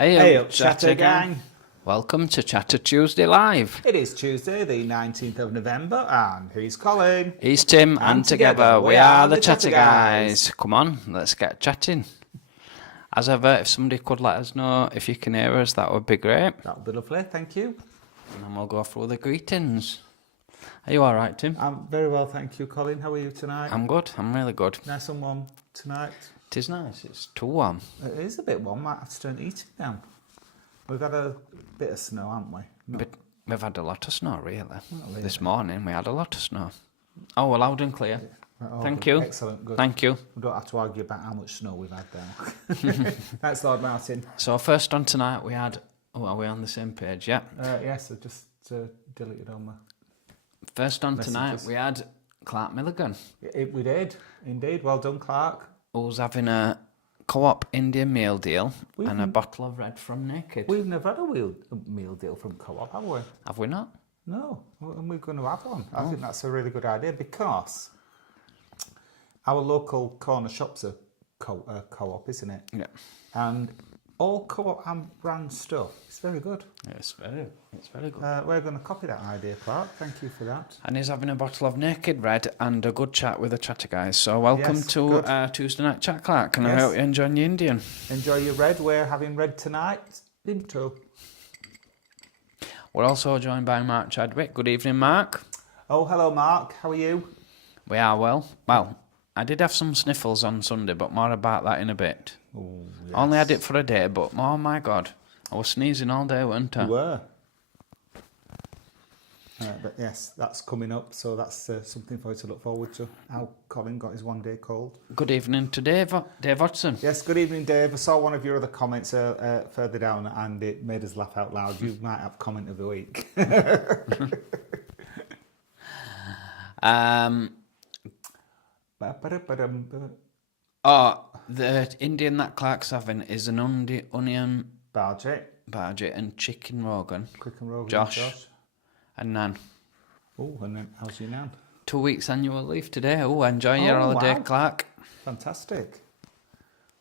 Hey up, Chatter Gang. Welcome to Chatter Tuesday Live. It is Tuesday, the 19th of November, and he's Colin. He's Tim, and together we are the Chatter Guys. Come on, let's get chatting. As ever, if somebody could let us know if you can hear us, that would be great. That would be lovely, thank you. And then we'll go through the greetings. Are you all right, Tim? I'm very well, thank you, Colin. How are you tonight? I'm good, I'm really good. Nice and warm tonight. It is nice, it's too warm. It is a bit warm, might have to turn the heating down. We've had a bit of snow, haven't we? But we've had a lot of snow, really. Really. This morning we had a lot of snow. Oh, we're loud and clear. Oh, Thank good. you. Excellent, good. Thank you. We don't have to argue about how much snow we've had there. Thanks, Lord Martin. So first on tonight we had... Oh, are we on the same page? Yeah. Yes, I just deleted all my... First on messages. tonight we had Clark Milligan, We did, indeed. Well done, Clark. who's having a co-op Indian meal deal and a bottle of red from Naked. We've never had a meal deal from Co-op, have we? Have we not? No, and we're going to have one. I think that's a really good idea because our local corner shop's a co-op, isn't it? Yeah. And all Co-op and brand stuff is very good. It's very good. We're going to copy that idea, Clark. Thank you for that. And he's having a bottle of Naked Red and a good chat with the Chatter Guys. So welcome Yes, to good. Tuesday Night Chat, Clark, and I Yes. hope you're enjoying your Indian. Enjoy your red. We're having red tonight. Into. We're also joined by Mark Chadwick. Good evening, Mark. Oh, hello, Mark. How are you? We are well. Well, I did have some sniffles on Sunday, but more about that in a bit. Oh, yes. Only had it for a day, but oh my God, I was sneezing all day, weren't I? You were. But yes, that's coming up, so that's something for you to look forward to. How Colin got his one-day cold. Good evening to Dave Hodgson. Yes, good evening, Dave. I saw one of your other comments further down, and it made us laugh out loud. You might have comment of the week. The Indian that Clark's having is an onion Bargett, and chicken rogan. quick and roll. Josh. And Nan. Oh, and then how's your nan? 2 weeks annual leave today. Oh, enjoy your holiday, wow. Clark. Fantastic.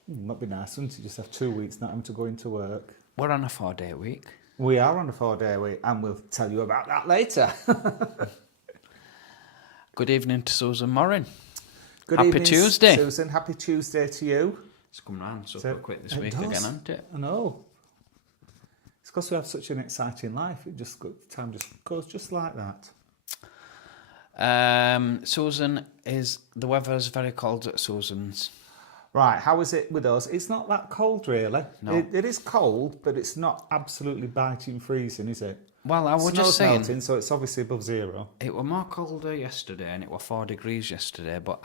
Might be nice, wouldn't it? Just have 2 weeks not having to go into work. We're on a 4-day week. We are on a 4-day week, and we'll tell you about that later. Good evening to Susan Morin. Good Happy evening, Tuesday. Susan. Happy Tuesday to you. It's come round so quick this week does. again, hasn't it? I know. It's because we have such an exciting life. Time just goes just like that. Susan, the weather's very cold at Susan's. Right, how is it with us? It's not that cold, really. No. It is cold, but it's not absolutely biting freezing, is it? Well, I was Snow's just saying, melting, so it's obviously above zero. it were more colder yesterday, and it were 4 degrees yesterday. But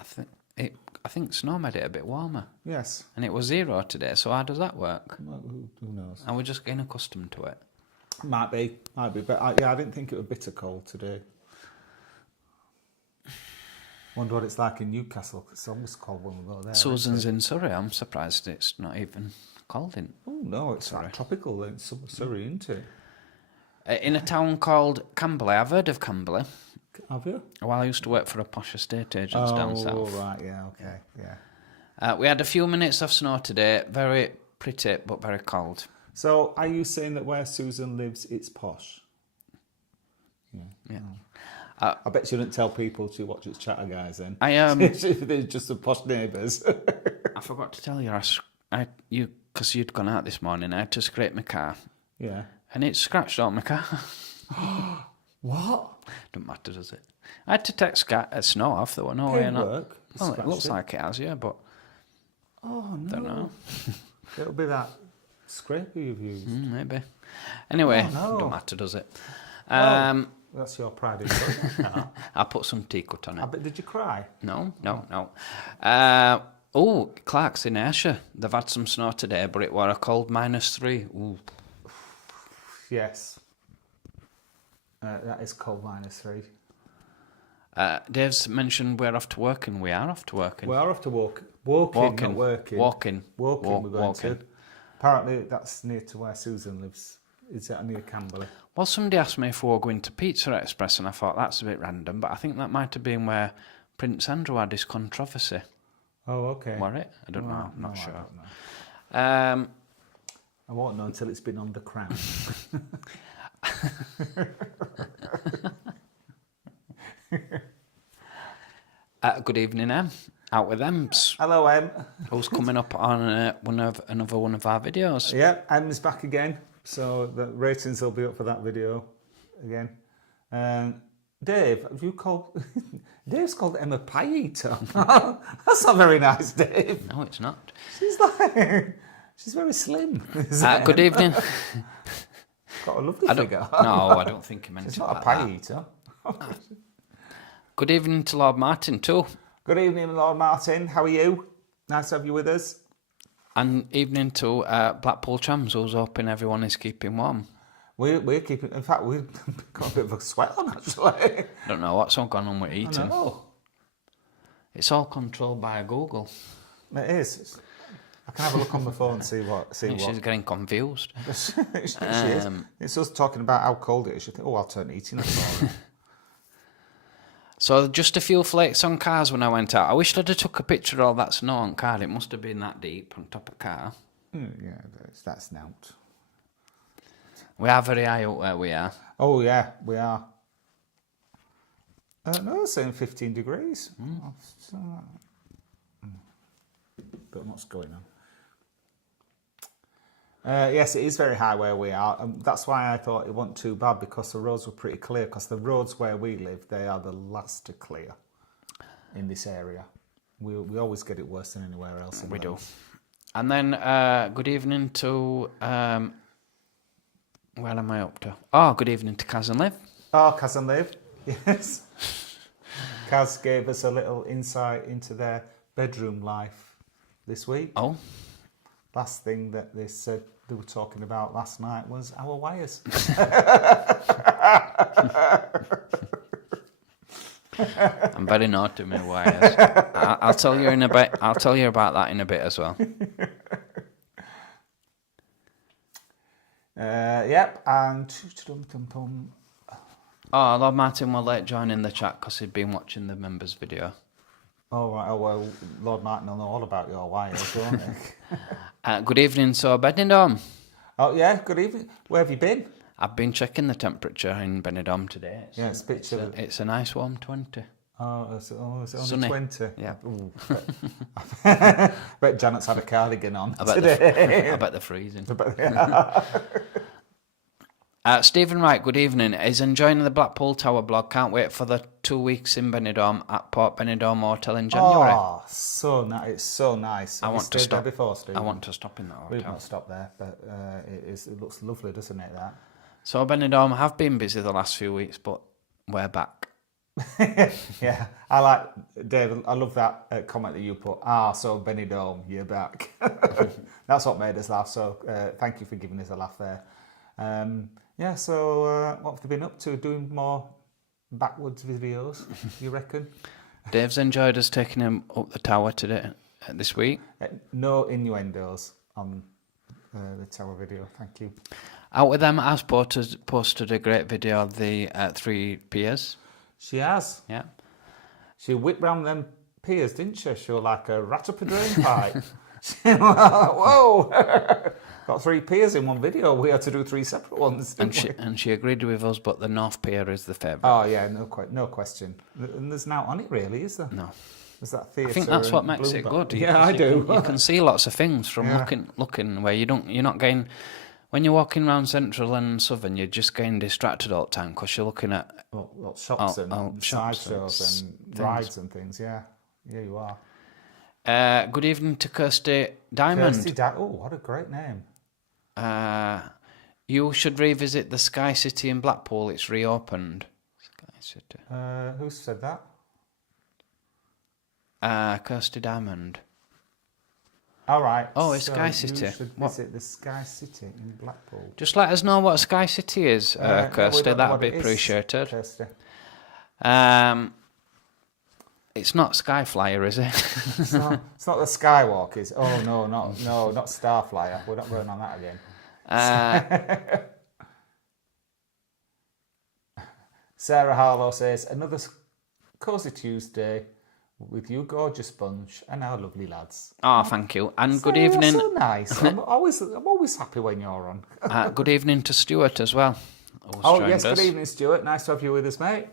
I think snow made it a bit warmer, Yes. and it was 0 today. So how does that work? Well, who knows? And we're just getting accustomed to it. Might be. But I didn't think it was bitter cold today. Wonder what it's like in Newcastle, 'cause it's almost cold when we go there. Susan's in Surrey. I'm surprised it's not even cold in. Oh, no, it's like tropical in Surrey, isn't it? In a town called Camberley. I've heard of Camberley. Have you? Well, I used to work for a posh estate agents down south. Oh, right, yeah, okay, yeah. We had a few minutes of snow today. Very pretty, but very cold. So, are you saying that where Susan lives, it's posh? Yeah. I bet you didn't tell people to watch its Chatter Guys then. They're just the posh neighbours. I forgot to tell you, because you'd gone out this morning, I had to scrape my car. Yeah. And it scratched on my car. What? Don't matter, does it? I had to take snow off. There were no way. Work. Well, it looks like it has, yeah, but Oh, no. don't know. It'll be that scraper you've used. Maybe. Anyway, Oh, no. don't matter, does it? That's your pride in blood. I put some tea cut on it. But did you cry? No. Clark's in Ayrshire. They've had some snow today, but it were a cold -3. Ooh. Yes. That is cold -3. Dave's mentioned we're off to work, and we are off to work. We are off to walking, not working. Walking. We're going to. Apparently, that's near to where Susan lives. Is that near Camberley? Well, somebody asked me if we were going to Pizza Express, and I thought that's a bit random, but I think that might have been where Prince Andrew had his controversy. Oh, okay. Were it? I don't know. I'm not sure. I don't know. I won't know until it's been on the crown. Good evening, Em. Out with Ems. Hello, Em. Who's coming up on another one of our videos? Yeah, Em's back again, so the ratings will be up for that video again. Dave, have you called... Dave's called Em a pie eater. That's not very nice, Dave. No, it's not. She's like... She's very slim. Good evening. Got a lovely figure. No, I don't think he meant She's it not a like pie that. eater. Good evening to Lord Martin too. Good evening, Lord Martin. How are you? Nice to have you with us. And evening to Blackpool Chums, who's hoping everyone is keeping warm. We're keeping... In fact, we've got a bit of a sweat on, actually. Don't know what's all going on with I eating. know. It's all controlled by Google. It is. I can have a look on the phone and see what... She's getting confused. she is. It's us talking about how cold it is. You think, oh, I'll turn eating on. So just a few flakes on cars when I went out. I wish I'd have took a picture of all that snow on car. It must have been that deep on top of car. Yeah, that's out. We are very high up where we are. Oh, yeah, we are. No, it's saying 15 degrees. But what's going on? Yes, it is very high where we are. That's why I thought it wasn't too bad, because the roads were pretty clear, because the roads where we live, they are the last to clear in this area. We always get it worse than anywhere else. We do. And then good evening to... where am I up to? Oh, good evening to Kaz and Liv. Oh, Kaz and Liv, yes. Kaz gave us a little insight into their bedroom life this week. Oh. Last thing that they said they were talking about last night was our wires. I'm very naughty with my wires. I'll tell you in a bit. I'll tell you about that in a bit as well. Yep, and Oh, Lord Martin will late joining the chat because he'd been watching the members video. oh right, oh well, Lord Martin will know all about your wires, won't he? Good evening, so Benidorm. Oh yeah, good evening. Where have you been? I've been checking the temperature in Benidorm today. It's picture. It's a nice warm 20. Oh, is it only Sunny. 20? Yeah. Ooh, bet Janet's had a cardigan on today. I bet they're freezing. Yeah. Stephen Wright, good evening. Is enjoying the Blackpool Tower blog. Can't wait for the 2 weeks in Benidorm at Port Benidorm Hotel in January. Oh, so nice! It's so nice. I want to stop. There before, Steve. I want to stop in that hotel. We've not stopped there, but it looks lovely, doesn't it? That. So Benidorm have been busy the last few weeks, but we're back. Yeah, I like Dave. I love that comment that you put. So Benidorm, you're back. That's what made us laugh. So thank you for giving us a laugh there. Yeah. So what have you been up to? Doing more backwards videos? You reckon? Dave's enjoyed us taking him up the tower today, this week. No innuendos on the tower video. Thank you. Out with them, has posted a great video of the 3 piers. She has. Yeah. She whipped round them piers, didn't she? She was like a rat up a drain pipe. Whoa! Got 3 piers in one video. We had to do 3 separate ones, And she agreed with us, but the North Pier is the favourite. Oh yeah, no question. And there's now on it, really, is there? No. There's that theatre. I think that's what makes it good. Yeah, I do. You can see lots of things from looking where you're not getting. When you're walking around Central and Southern, you're just getting distracted all the time because you're looking at shops and side shows and rides and things. Yeah, you are. Good evening to Kirsty Diamond. Oh, what a great name. You should revisit the Sky City in Blackpool. It's reopened. Sky City. Who said that? Kirsty Diamond. All right. Oh, it's Sky City. You should visit the Sky City in Blackpool. Just let us know what Sky City is, Kirsty. That'd be appreciated. Kirsty. It's not Skyflyer, is it? It's not the Skywalk, is it? Oh no, not Starflyer. We're not going on that again. Sarah Harlow says another cosy Tuesday with you gorgeous bunch and our lovely lads. Oh, thank you. And good You're evening. so nice. I'm always happy when you're on. Good evening to Stuart as well. Yes, good evening, Stuart. Nice to have you with us, mate.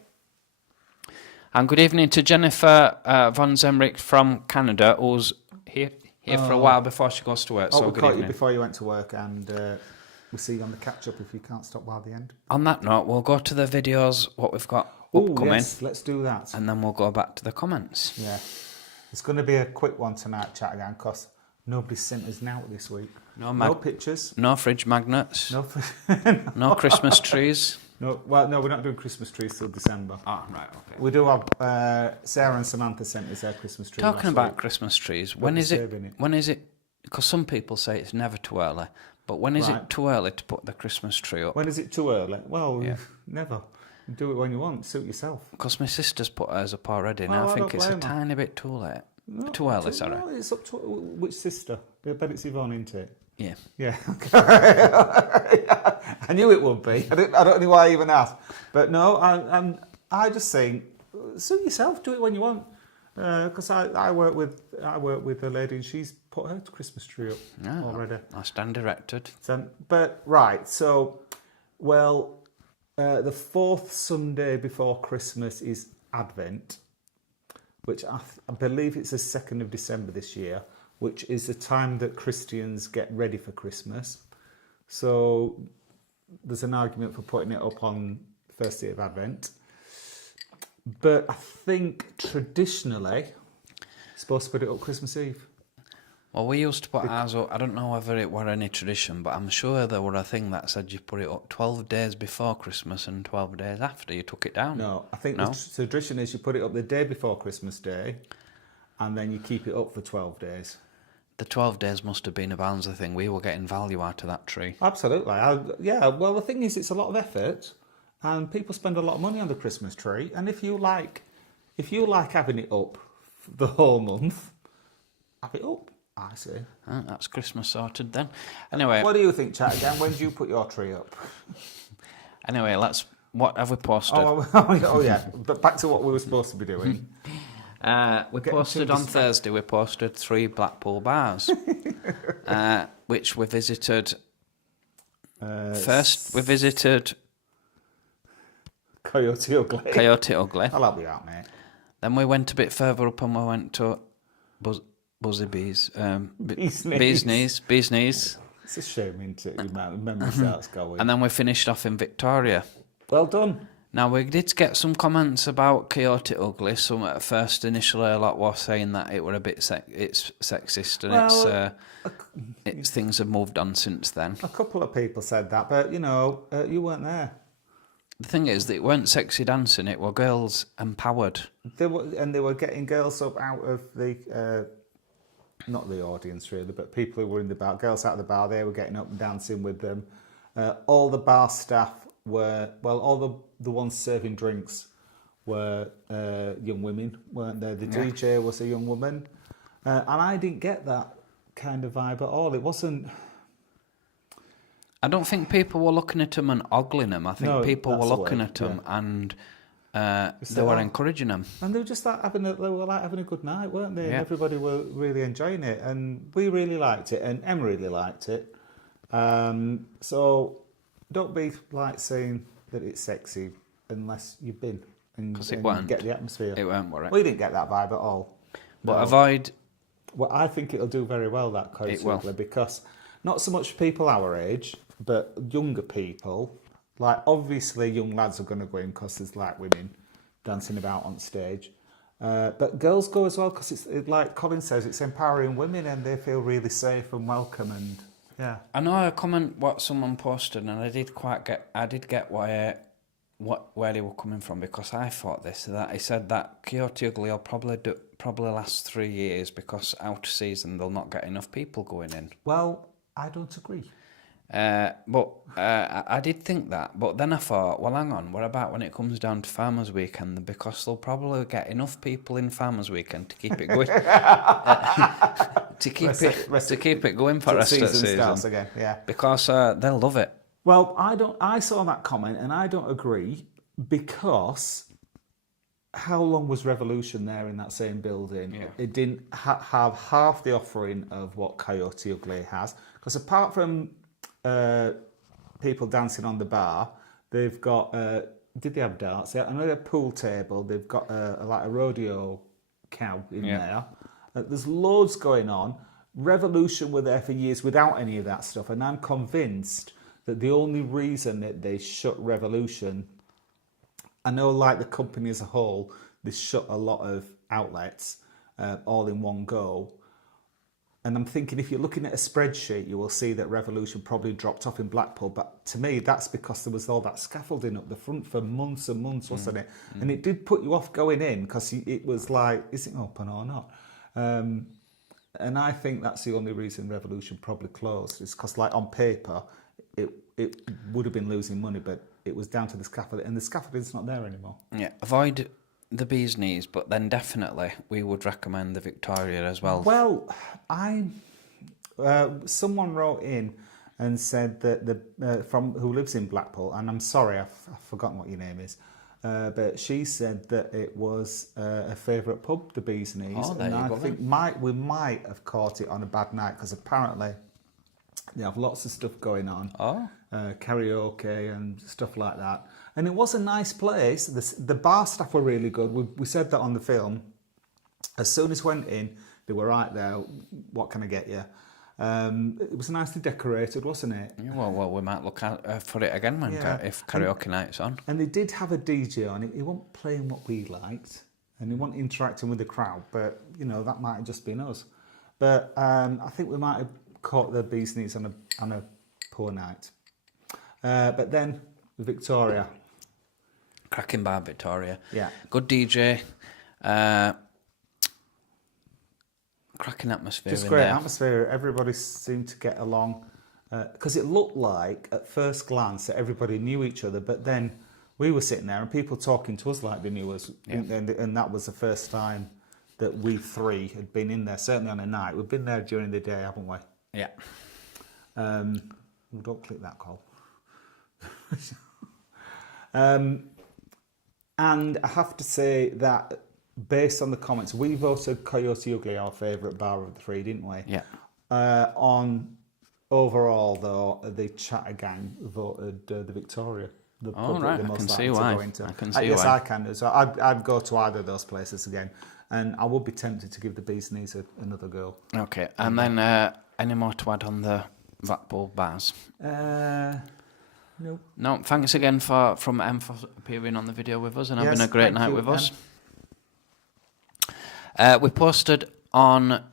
And good evening to Jennifer von Zemrick from Canada, who's here for a while before she goes to work. So we good caught evening. you before you went to work, and we'll see you on the catch-up if you can't stop while the end. On that note, we'll go to the videos, what we've got upcoming. Yes, let's do that. And then we'll go back to the comments. Yeah. It's going to be a quick one tonight, chat again, because nobody's sent us now this week. No pictures. No fridge magnets. No Christmas trees. No, we're not doing Christmas trees till December. Oh, right, okay. We do have Sarah and Samantha sent us their Christmas tree. Talking about Christmas trees, when is it? Because some people say it's never too early, but when is it too early to put the Christmas tree up? When is it too early? Well, never. Do it when you want. Suit yourself. Because my sister's put hers up already, and I think it's a tiny bit too late. Too early, sorry. No, it's up to which sister. I bet it's Yvonne, isn't it? Yeah. Yeah. I knew it would be. I don't know why I even asked. But no, I just think suit yourself. Do it when you want. Because I work with a lady and she's put her Christmas tree up already. I stand directed. The fourth Sunday before Christmas is Advent, which I believe it's the 2nd of December this year, which is the time that Christians get ready for Christmas. So there's an argument for putting it up on the first day of Advent. But I think traditionally, you're supposed to put it up Christmas Eve. Well, we used to put ours up. I don't know whether it were any tradition, but I'm sure there were a thing that said you put it up 12 days before Christmas and 12 days after you took it down. No, I think the tradition is you put it up the day before Christmas Day, and then you keep it up for 12 days. The 12 days must have been a Barnsley thing. We were getting value out of that tree. Absolutely. Well, the thing is, it's a lot of effort, and people spend a lot of money on the Christmas tree. And if you like having it up the whole month, have it up. I see. That's Christmas sorted then. Anyway, what do you think, chat again? When do you put your tree up? Anyway, what have we posted? Oh yeah, but back to what we were supposed to be doing. We posted on Thursday. We posted 3 Blackpool bars, which we visited. First, we visited Coyote Ugly. I'll help you out, mate. Then we went a bit further up and we went to Buzzy Bees. Bees Knees. It's a shame, isn't it? The memory starts going. And then we finished off in Victoria. Well done. Now, we did get some comments about Coyote Ugly. Some at first, initially, a lot were saying that it were a bit it's sexist and it's things have moved on since then. A couple of people said that, but, you weren't there. The thing is that it weren't sexy dancing, it were girls empowered. They were getting girls up out of the, not the audience really, but people who were in the bar, girls out of the bar, they were getting up and dancing with them. All the bar staff were, all the ones serving drinks were young women, weren't they? The DJ was a young woman. And I didn't get that kind of vibe at all. It wasn't... I don't think people were looking at them and ogling them. I think people were looking at them and they were encouraging them. And they were just like having a good night, weren't they? Yeah. And everybody were really enjoying it. And we really liked it, and Em really liked it. So don't be like saying that it's sexy unless you've been and get the atmosphere. It weren't, were it? We didn't get that vibe at all. But avoid... Well, I think it'll do very well, that Coyote, because not so much people our age, but younger people, like obviously young lads are going to go in because there's like women dancing about on stage. But girls go as well because it's like Colin says, it's empowering women and they feel really safe and welcome. And yeah, I know a comment what someone posted, and I did get where they were coming from, because I thought that he said that Coyote Ugly will probably last 3 years because out of season they'll not get enough people going in. Well, I don't agree. But I did think that, but then I thought, well, hang on, what about when it comes down to Farmers Weekend? Because they'll probably get enough people in Farmers Weekend to keep it going, to keep it going for the rest of the season. Starts again, yeah. Because they'll love it. Well, I saw that comment and I don't agree, because how long was Revolution there in that same building? Yeah. It didn't have half the offering of what Coyote Ugly has. Because apart from people dancing on the bar, they've got... did they have darts? Yeah, I know they have a pool table. They've got like a rodeo cow in there. There's loads going on. Revolution were there for years without any of that stuff. And I'm convinced that the only reason that they shut Revolution... I know, like the company as a whole, they shut a lot of outlets all in one go. And I'm thinking, if you're looking at a spreadsheet, you will see that Revolution probably dropped off in Blackpool. But to me, that's because there was all that scaffolding up the front for months and months, wasn't it? And it did put you off going in because it was like, is it open or not? And I think that's the only reason Revolution probably closed. Is because, like, on paper, it would have been losing money, but it was down to the scaffolding, and the scaffolding's not there anymore. Yeah, avoid the bee's knees, but then definitely we would recommend the Victoria as well. Well, someone wrote in and said that from who lives in Blackpool, and I'm sorry, I've forgotten what your name is, but she said that it was a favourite pub, the Bee's Knees. Oh, there and you I go think we might have caught it on a bad night because apparently they have lots of stuff going on. Oh. Karaoke and stuff like that. And it was a nice place. The bar staff were really good. We said that on the film. As soon as we went in, they were right there. What can I get you? It was nicely decorated, wasn't it? Yeah, well, we might look out for it again when if karaoke night's on. And they did have a DJ on it. He wasn't playing what we liked, and he wasn't interacting with the crowd. But that might have just been us. But I think we might have caught the Bee's Knees on a poor night. But then Victoria. Cracking bar, Victoria. Yeah. Good DJ. Cracking atmosphere. Just in great there. atmosphere. Everybody seemed to get along. Because it looked like, at first glance, that everybody knew each other. But then we were sitting there and people talking to us like they knew us. Yeah. And that was the first time that we three had been in there, certainly on a night. We've been there during the day, haven't we? Yeah. Don't click that call. And I have to say that based on the comments, we voted Coyote Ugly our favourite bar of the three, didn't we? Yeah. On overall, though, the Chatter Gang voted the Victoria. The pub right, that they're I can most see likely to why. go into. I can see yes, why. I can. So I'd go to either of those places again, and I would be tempted to give the Bee's Knees another go. Okay, and then any more to add on the Blackpool bars? No. No, thanks again from Em for appearing on the video with us and having a great night with us. We posted on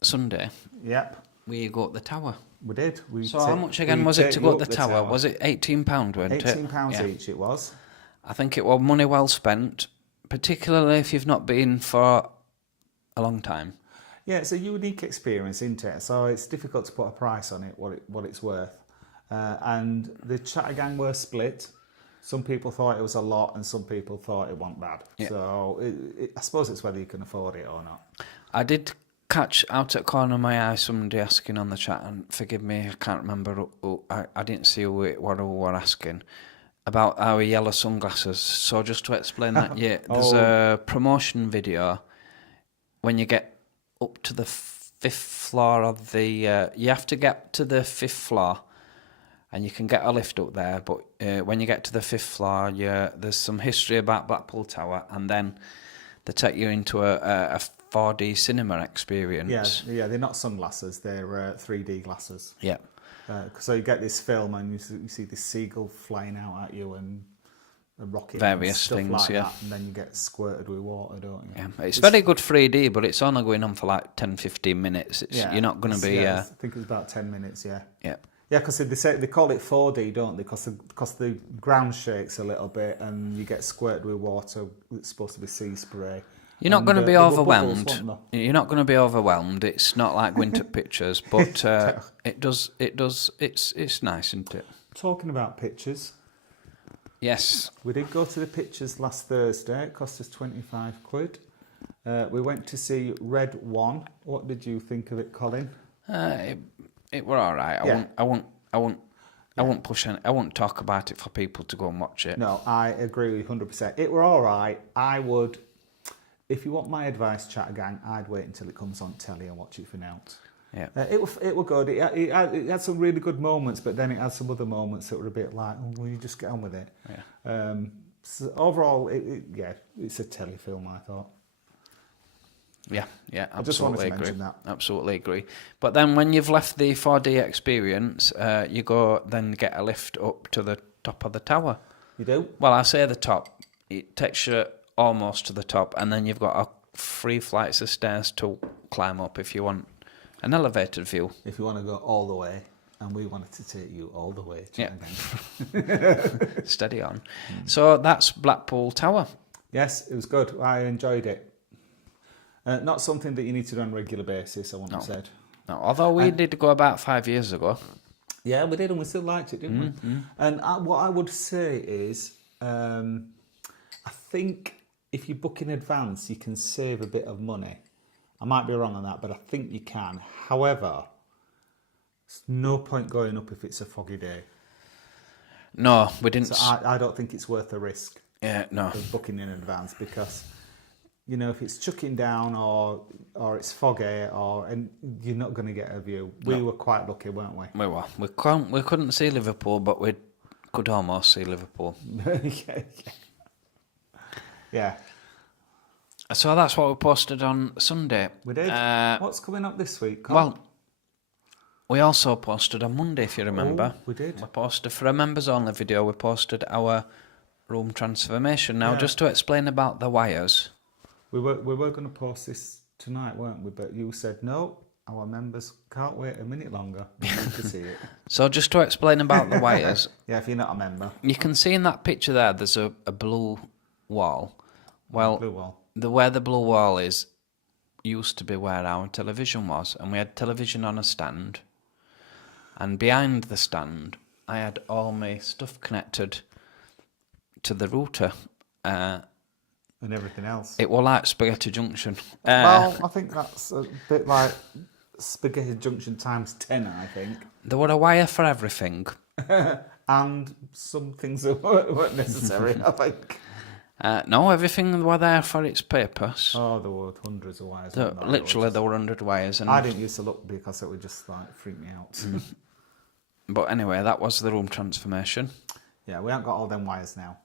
Sunday. Yep. We go up the tower. We did. How much again was it to go up the tower? Was it £18, weren't it? £18 each it was. I think it was money well spent, particularly if you've not been for a long time. Yeah, it's a unique experience, isn't it? So it's difficult to put a price on it, what it's worth. And the Chatter Gang were split. Some people thought it was a lot and some people thought it wasn't bad. Yeah. So I suppose it's whether you can afford it or not. I catch out at corner of my eye somebody asking on the chat, and forgive me, I can't remember, I didn't see who were asking, about our yellow sunglasses. So just to explain that, yeah, there's a promotion video when you get up to the fifth floor of the... you have to get to the fifth floor, and you can get a lift up there, but when you get to the fifth floor, there's some history about Blackpool Tower, and then they take you into a 4D cinema experience. Yeah, they're not sunglasses, they're 3D glasses. Yeah. So you get this film and you see this seagull flying out at you and a rocket various and stuff things, like yeah. that, and then you get squirted with water, don't you? Yeah, it's very good 3D, but it's only going on for like 10-15 minutes. You're not going to be... Yeah, I think it's about 10 minutes, yeah. Yeah. Yeah, because they call it 4D, don't they? Because the ground shakes a little bit and you get squirted with water. It's supposed to be sea spray. You're not going to be overwhelmed. Bubbles, You're not going to be overwhelmed. It's not like winter pictures, but it's nice, isn't it? Talking about pictures. Yes. We did go to the pictures last Thursday. It cost us £25. We went to see Red One. What did you think of it, Colin? It were all right. I won't. I won't push any, I won't talk about it for people to go and watch it. No, I agree with you 100%. It were all right. I would, if you want my advice, Chatter Gang, I'd wait until it comes on telly and watch it for now. Yeah. It were good. It had some really good moments, but then it had some other moments that were a bit like, oh, will you just get on with it? Yeah. So overall, it's a telly film, I thought. Yeah, I just wanted absolutely to agree. mention that. Absolutely agree. But then when you've left the 4D experience, you go then get a lift up to the top of the tower. You do? Well, I say the top. It takes you almost to the top, and then you've got a 3 flights of stairs to climb up if you want an elevated view. If you want to go all the way, and we wanted to take you all the way. Yeah. Steady on. So that's Blackpool Tower. Yes, it was good. I enjoyed it. Not something that you need to do on a regular basis, I wouldn't have said. No, although we did go about 5 years ago. Yeah, we did, and we still liked it, didn't we? And what I would say is, I think if you book in advance, you can save a bit of money. I might be wrong on that, but I think you can. However, there's no point going up if it's a foggy day. No, we didn't. So I don't think it's worth the risk No. of booking in advance because, you know, if it's chucking down or it's foggy and you're not going to get a view. We were quite lucky, weren't we? We were. We couldn't see Liverpool, but we could almost see Liverpool. Yeah. So that's what we posted on Sunday. We did. What's coming up this week, Colin? Well, we also posted on Monday, if you remember. Oh, we did. We posted, for a members-only video, we posted our room transformation. Now, just to explain about the wires. We were going to post this tonight, weren't we? But you said, no, our members can't wait a minute longer. We need to see it. So just to explain about the wires. Yeah, if you're not a member. You can see in that picture there, there's a blue wall. Well, Blue wall. where the blue wall is used to be where our television was. And we had television on a stand. And behind the stand, I had all my stuff connected to the router. And everything else. It was like Spaghetti Junction. Well, I think that's a bit like Spaghetti Junction times 10, I think. There was a wire for everything. And some things that weren't necessary, I think. No, everything was there for its purpose. Oh, there were hundreds of wires. Literally, there were 100 wires. And I didn't used to look because it would just like freak me out. But anyway, that was the room transformation. Yeah, we haven't got all them wires now.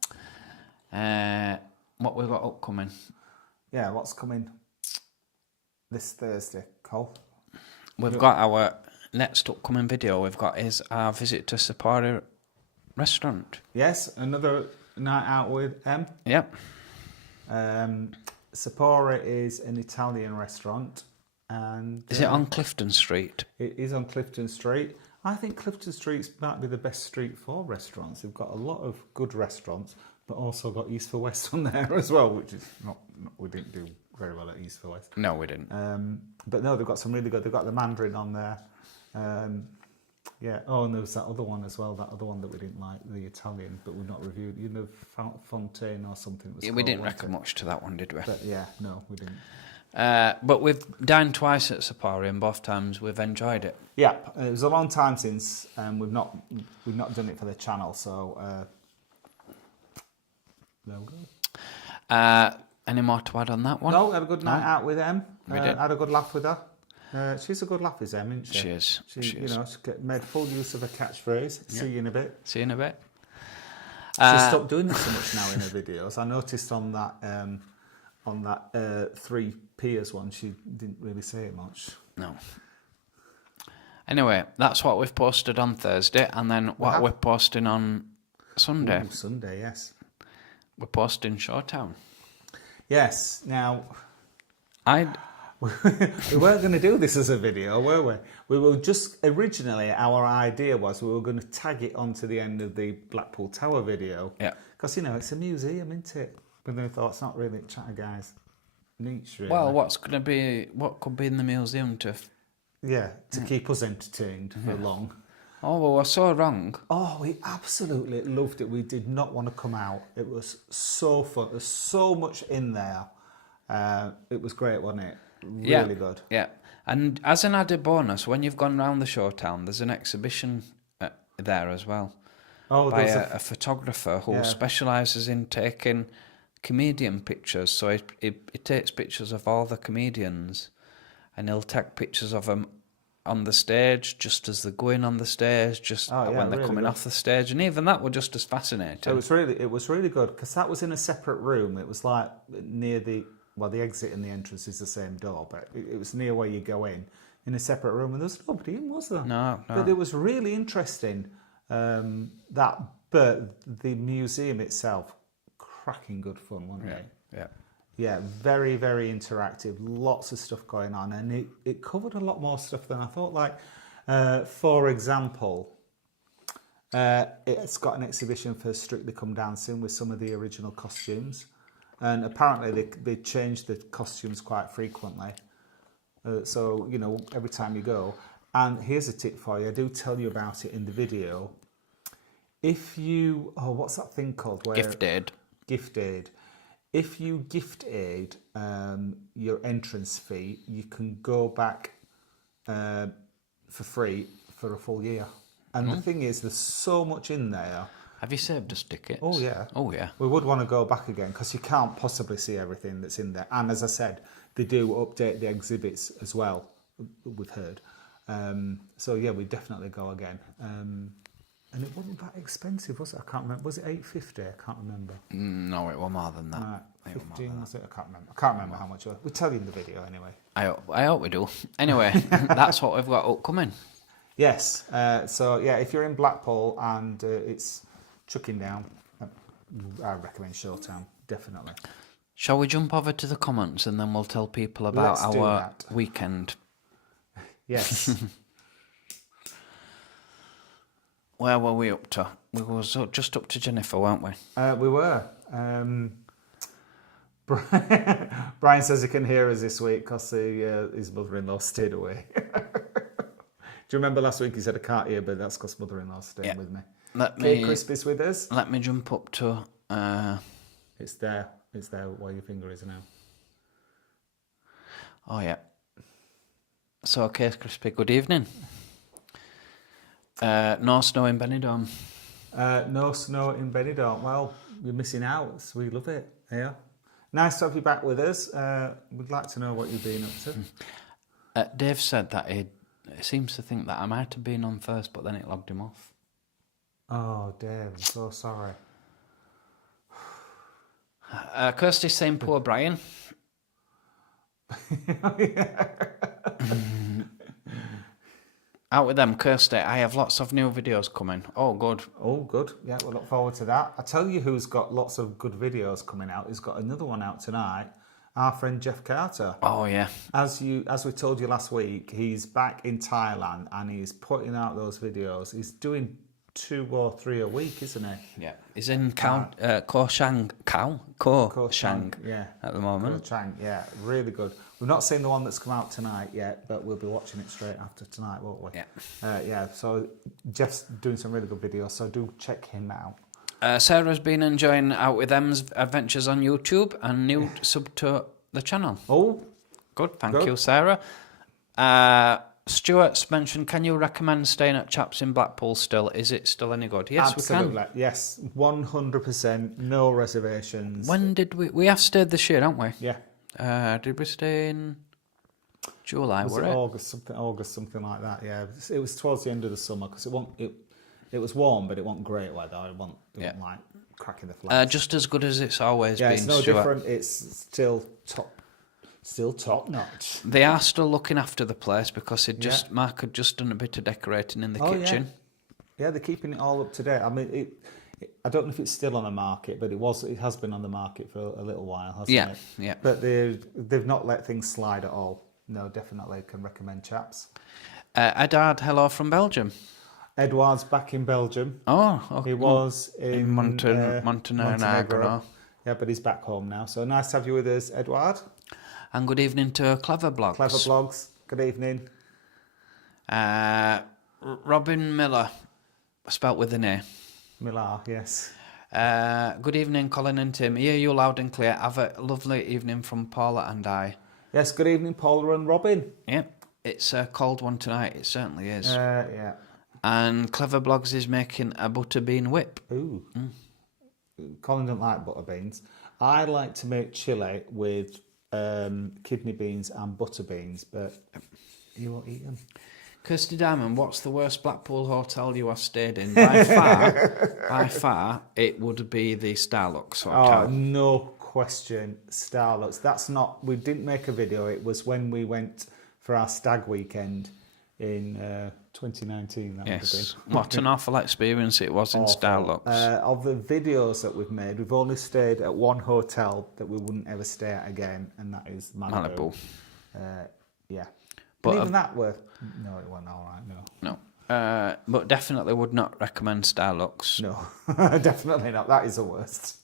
What we got upcoming? Yeah, what's coming this Thursday, Cole? We've got our next upcoming video. We've got is our visit to Sapporo restaurant. Yes, another night out with M. Yep. Sapporo is an Italian restaurant, and Is it on Clifton Street? it is on Clifton Street. I think Clifton Street might be the best street for restaurants. They've got a lot of good restaurants, but also got East for West on there as well, which is not we didn't do very well at East for West. No, we didn't. But no, they've got some really good. They've got the Mandarin on there. Yeah. Oh, and there was that other one as well. That other one that we didn't like, the Italian, but we've not reviewed. You know, Fontaine or something. It was We didn't reckon much to that one, did we? But yeah, no, we didn't. But we've dined twice at Sapporo, and both times we've enjoyed it. Yeah, it was a long time since we've not done it for the channel, so there we go. Any more to add on that one? No, we had a good night out with Em. We did. Had a good laugh with her. She's a good laugh, is Em, isn't she? She is. She you know, she made full use of her catchphrase. Yeah. See you in a bit. See you in a bit. She stopped doing it so much now in her videos. I noticed on that Three Piers one, she didn't really say it much. No. Anyway, that's what we've posted on Thursday, and then what we're posting on Sunday. Ooh, Sunday, yes. We're posting ShowTown. Yes. Now, we weren't going to do this as a video, were we? We were just originally our idea was we were going to tag it onto the end of the Blackpool Tower video. Yeah. Because you know it's a museum, isn't it? But then we thought it's not really Chatter Guys niche, really. Well, what could be in the museum to keep us entertained for long. Oh, well, we're so wrong. Oh, we absolutely loved it. We did not want to come out. It was so fun. There's so much in there. It was great, wasn't it? Really good. Yeah. And as an added bonus, when you've gone round the ShowTown, there's an exhibition there as well. Oh, By there's a photographer who Yeah. specialises in taking comedian pictures. So he takes pictures of all the comedians, and he'll take pictures of them on the stage, just as they're going on the stage, just Oh, yeah, when they're really coming good. off the stage, and even that were just as fascinating. It was really good because that was in a separate room. It was like near the exit and the entrance is the same door, but it was near where you go in a separate room, and there's nobody in, was there? No. But it was really interesting. But the museum itself, cracking good fun, wasn't it? Yeah. Yeah, very, very interactive. Lots of stuff going on, and it covered a lot more stuff than I thought. Like, for example, it's got an exhibition for Strictly Come Dancing with some of the original costumes, and apparently they change the costumes quite frequently. So every time you go. And here's a tip for you. I do tell you about it in the video. If you what's that thing called? Gift aid. Gift aid. If you gift aid your entrance fee, you can go back for free for a full year. And the thing is, there's so much in there. Have you saved us tickets? Oh, yeah. Oh, yeah. We would want to go back again because you can't possibly see everything that's in there. And as I said, they do update the exhibits as well, we've heard. So, yeah, we definitely go again. And it wasn't that expensive, was it? I can't remember. Was it $8.50? I can't remember. No, it was more than that. Right, 15 was it? I can't remember. I can't remember how much it was. We'll tell you in the video anyway. I hope we do. Anyway, that's what we've got upcoming. Yes. So, yeah, if you're in Blackpool and it's chucking down, I recommend ShowTown, definitely. Shall we jump over to the comments and then we'll tell people about Let's do our that. weekend? Yes. Where were we up to? We were just up to Jennifer, weren't we? We were. Brian says he can hear us this week because his mother-in-law stayed away. Do you remember last week he said I can't hear, but that's because mother-in-law's staying with me. Kate Crispy's with us. Let me jump up to... It's there. It's there where your finger is now. Oh, yeah. So, Kate Crispy, good evening. No snow in Benidorm. No snow in Benidorm. Well, you're missing out. So we love it. Yeah. Nice to have you back with us. We'd like to know what you've been up to. Dave said that he seems to think that I might have been on first, but then it logged him off. Oh, Dave, I'm so sorry. Kirsty's saying poor Brian. Out with them, Kirsty. I have lots of new videos coming. Oh, good. Oh, good. Yeah, we'll look forward to that. I tell you who's got lots of good videos coming out. He's got another one out tonight. Our friend Jeff Carter. Oh, yeah. As we told you last week, he's back in Thailand and he's putting out those videos. He's doing 2 or 3 a week, isn't he? Yeah. He's in Koh Chang yeah, at the moment. Koh Chang, yeah, really good. We've not seen the one that's come out tonight yet, but we'll be watching it straight after tonight, won't we? Yeah. Yeah, so Jeff's doing some really good videos, so do check him out. Sarah's been enjoying Out With Them's adventures on YouTube and new sub to the channel. Oh, good. Thank you, Sarah. Stuart's mentioned, can you recommend staying at Chaps in Blackpool still? Is it still any good? Yes, absolutely. we can. Yes, 100%, no reservations. When did we have stayed this year, haven't we? Yeah. Did we stay in July? Was it August, something like that? Yeah, it was towards the end of the summer because it was warm, but it wasn't great weather. It wasn't like cracking the flags. Just as good as it's always been. Yeah, it's no Stuart. different. It's still top notch. They are still looking after the place because Mark had just done a bit of decorating in the kitchen. Yeah, they're keeping it all up to date. I mean, I don't know if it's still on the market, but it has been on the market for a little while, hasn't it? Yeah. But they've not let things slide at all. No, definitely can recommend Chaps. Edard, hello from Belgium. Edward's back in Belgium. Oh, okay. He was in Montenegro. Yeah, but he's back home now. So nice to have you with us, Edward. And good evening to Clever Blogs. Clever Blogs, good evening. Robin Miller, spelt with an A. Millar, yes. Good evening, Colin and Tim. Hear you loud and clear. Have a lovely evening from Paula and I. Yes, good evening, Paula and Robin. Yeah, it's a cold one tonight. It certainly is. Yeah. And Clever Blogs is making a butterbean whip. Ooh. Colin doesn't like butter beans. I like to make chili with kidney beans and butter beans, but you won't eat them. Kirsty Diamond, what's the worst Blackpool hotel you have stayed in? By far, it would be the Starlux Hotel. Oh, no question, Starlux. That's not. We didn't make a video. It was when we went for our stag weekend in 2019. That Yes. would have been. What an awful experience it was in Starlux. Of the videos that we've made, we've only stayed at one hotel that we wouldn't ever stay at again, and that is Malibu. Yeah. But And even that were... No, it wasn't all right, no. No. But definitely would not recommend Starlux. No, definitely not. That is the worst.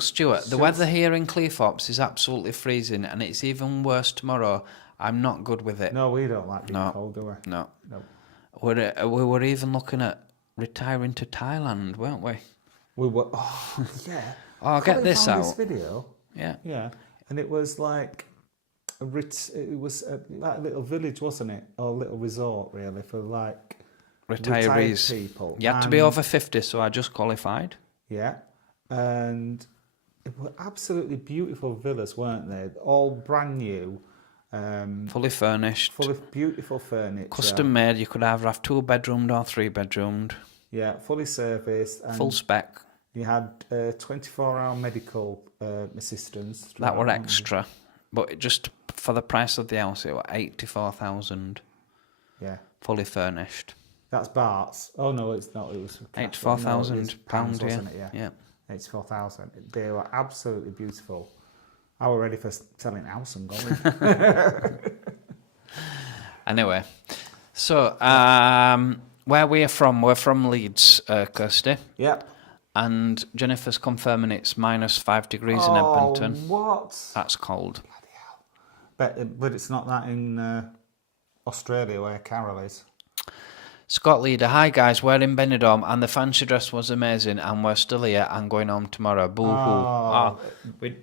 Stuart, the weather here in Cleethorpes is absolutely freezing, and it's even worse tomorrow. I'm not good with it. No, we don't like being cold, do we? No. No. We were even looking at retiring to Thailand, weren't we? We were... Oh, yeah. Oh, get this out. This video. Yeah. Yeah. And it was like... It was like a little village, wasn't it? Or a little resort, really, for like... Retired people. You had to be over 50, so I just qualified. Yeah. And it were absolutely beautiful villas, weren't they? All brand new. Fully furnished. Full of beautiful furniture. Custom made. You could either have 2-bedroomed or 3-bedroomed. Yeah, fully serviced. And full spec. You had 24-hour medical assistance. That were extra. But just for the price of the house, it was 84,000. Yeah. Fully furnished. That's bahts. Oh, no, it's not. It was £84,000, wasn't it? Yeah. 84,000. They were absolutely beautiful. I was ready for selling house and going. Anyway, so where we're from Leeds, Kirsty. Yep. And Jennifer's confirming it's -5 degrees in Edmonton. What? That's cold. Bloody hell. But it's not that in Australia where Carol is. Scott Leader, hi guys, we're in Benidorm and the fancy dress was amazing and we're still here and going home tomorrow. Boo hoo. We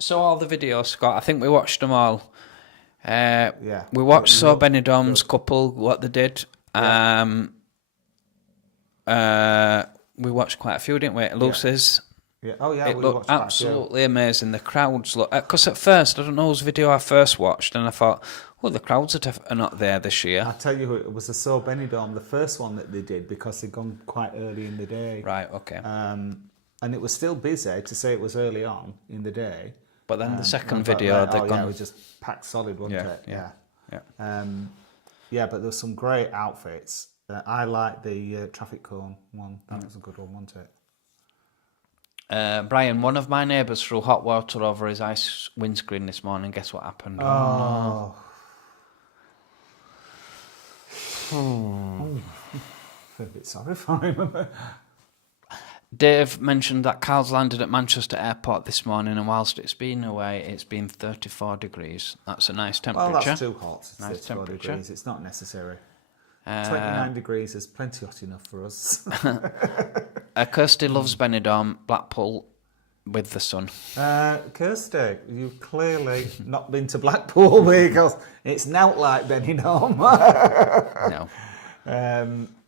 saw all the videos, Scott. I think we watched them all. Yeah. We watched Benidorm's couple, what they did. Yeah. We watched quite a few, didn't we? Lucy's. Yeah. Oh, yeah. It looked absolutely amazing. The crowds look... Because at first, I don't know whose video I first watched, and I thought, well, the crowds are not there this year. I'll tell you who it was, the So Benidorm, the first one that they did, because they'd gone quite early in the day. Right, okay. And it was still busy to say it was early on in the day. But then the second video, they'd gone... Yeah, it was just packed solid, wasn't it? Yeah. Yeah, but there were some great outfits. I like the traffic cone one. That was a good one, wasn't it? Brian, one of my neighbours threw hot water over his ice windscreen this morning. Guess what happened? Oh. I feel a bit sorry for him. Dave mentioned that Carl's landed at Manchester Airport this morning, and whilst it's been away, it's been 34 degrees. That's a nice temperature. Well, that's too hot. It's nice 34 temperature. degrees. It's not necessary. 29 degrees is plenty hot enough for us. Kirsty loves Benidorm, Blackpool with the sun. Kirsty, you've clearly not been to Blackpool because it's not like Benidorm. No.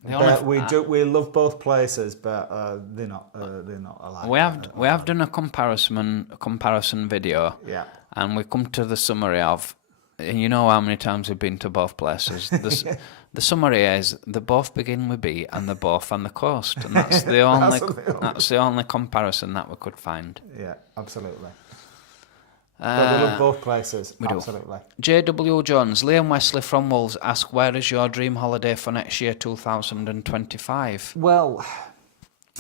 But we love both places, but they're not alike. We have done a comparison video. Yeah. And we come to the summary of, and you know how many times we've been to both places. The summary is they both begin with B and they're both on the coast, and that's the only that's the only comparison that we could find. Yeah, absolutely. But we love both places. We absolutely. Do. J.W. Jones, Liam Wesley from Wolves asked, where is your dream holiday for next year, 2025? Well,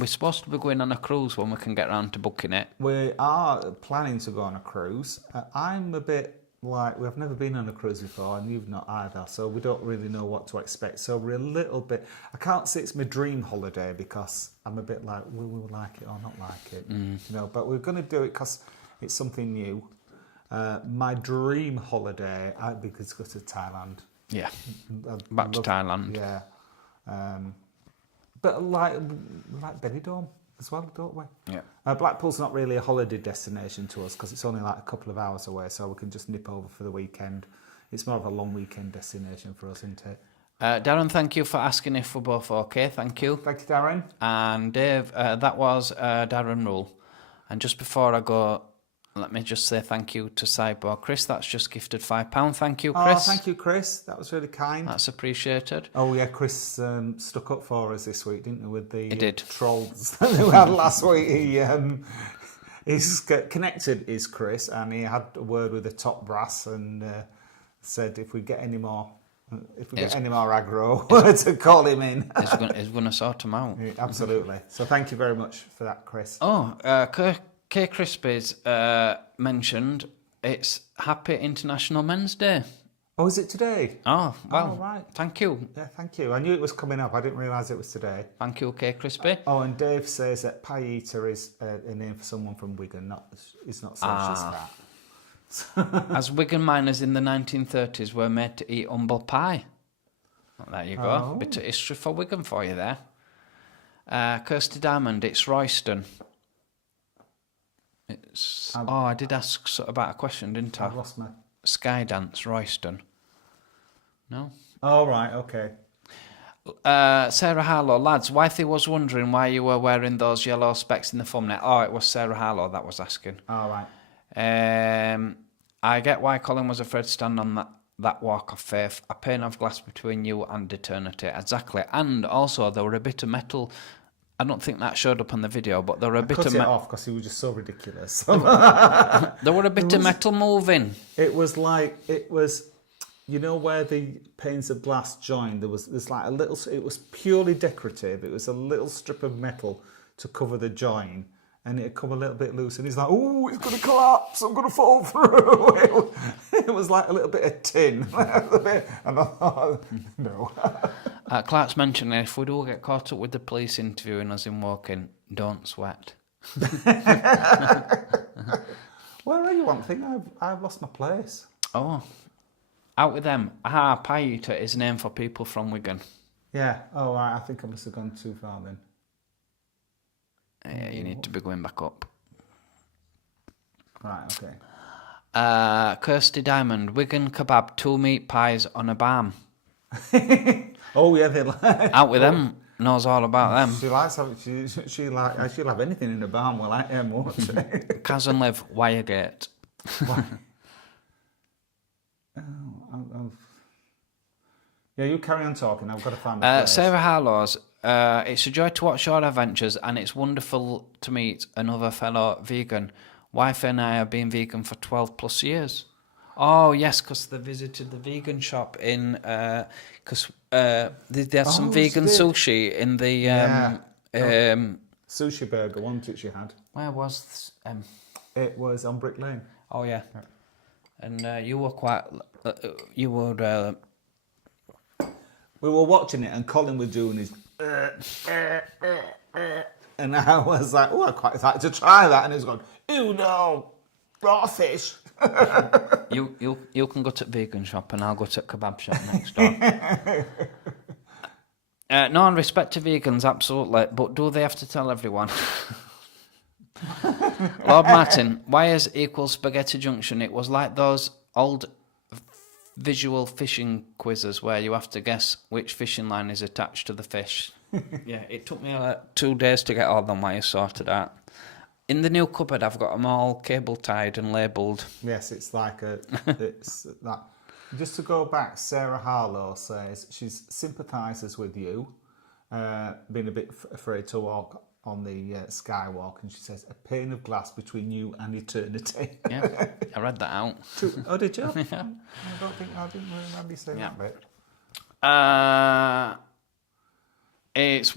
we're supposed to be going on a cruise when we can get round to booking it. We are planning to go on a cruise. I'm a bit like, we've never been on a cruise before, and you've not either, so we don't really know what to expect. So we're a little bit... I can't say it's my dream holiday because I'm a bit like, will we like it or not like it? You know, but we're going to do it because it's something new. My dream holiday, I'd be to go to Thailand. Yeah, back to Thailand. Yeah. But like Benidorm as well, don't we? Yeah. Blackpool's not really a holiday destination to us because it's only like a couple of hours away, so we can just nip over for the weekend. It's more of a long weekend destination for us, isn't it? Darren, thank you for asking if we're both okay. Thank you. Thank you, Darren. And Dave, that was Darren Rule. And just before I go, let me just say thank you to Cyborg Chris. That's just gifted £5. Thank you, Chris. Oh, thank you, Chris. That was really kind. That's appreciated. Oh, yeah, Chris stuck up for us this week, didn't he, with the He did. trolls that we had last week. He's connected, is Chris, and he had a word with the top brass and said if we get any more aggro, to call him in. He's going to sort them out. Yeah, absolutely. So thank you very much for that, Chris. Oh, K Crispy's mentioned it's Happy International Men's Day. Oh, is it today? Oh, well, right. Thank you. Yeah, thank you. I knew it was coming up. I didn't realise it was today. Thank you, K Crispy. Oh, and Dave says that Pie Eater is a name for someone from Wigan. It's not social that. As Wigan miners in the 1930s were made to eat humble pie. Well, there you go. Oh. Bit of history for Wigan for you there. Kirsty Diamond, it's Royston. I did ask about a question, didn't I? I've lost my... Skydance, Royston. No? Oh, right, okay. Sarah Harlow, lads, Wifey was wondering why you were wearing those yellow specs in the thumbnail. Oh, it was Sarah Harlow that was asking. All right. I get why Colin was afraid to stand on that walk of faith. A pane of glass between you and eternity. Exactly. And also, there were a bit of metal. I don't think that showed up on the video, but there were a bit of metal. Off because he was just so ridiculous. There were a bit of metal moving. It was, you know, where the panes of glass joined. There's like a little. It was purely decorative. It was a little strip of metal to cover the join, and it had come a little bit loose. And he's like, "Oh, it's going to collapse! I'm going to fall through." It was like a little bit of tin, and I thought, no. Clark's mentioned if we do get caught up with the police interviewing us in walking, don't sweat. Where are you? One thing, I've lost my place. Oh, out with them. Pie Eater is a name for people from Wigan. Yeah. Oh, I think I must have gone too far then. Yeah, you need to be going back up. Right. Okay. Kirsty Diamond, Wigan kebab, 2 meat pies on a bam. Oh yeah, they like. Out with them. Knows all about them. She likes having. She'll have anything in the barn. Well, like him, won't she? Kaz and Liv, Wiregate. Yeah, you carry on talking. I've got to find my place. Sarah Harlow's. It's a joy to watch your adventures, and it's wonderful to meet another fellow vegan. Wife and I have been vegan for 12 plus years. Oh, yes, because they visited the vegan shop in... Because they had some vegan sushi in the... Sushi burger, wasn't it, she had? Where was... It was on Brick Lane. Oh, yeah. And you were quite... you were... We were watching it, and Colin was doing his... and I was like, oh, I'd quite like to try that. And he was going, ew, no, raw fish. You can go to the vegan shop and I'll go to the kebab shop next door. No, and respect to vegans, absolutely. But do they have to tell everyone? Lord Martin, wires equals Spaghetti Junction. It was like those old visual fishing quizzes where you have to guess which fishing line is attached to the fish. Yeah, it took me 2 days to get all them wires sorted out. In the new cupboard, I've got them all cable tied and labelled. Yes, it's like it's that. Just to go back, Sarah Harlow says she sympathises with you, being a bit afraid to walk on the skywalk, and she says a pane of glass between you and eternity. Yeah, I read that out. Oh, did you? Yeah. I didn't remember you saying that bit. It's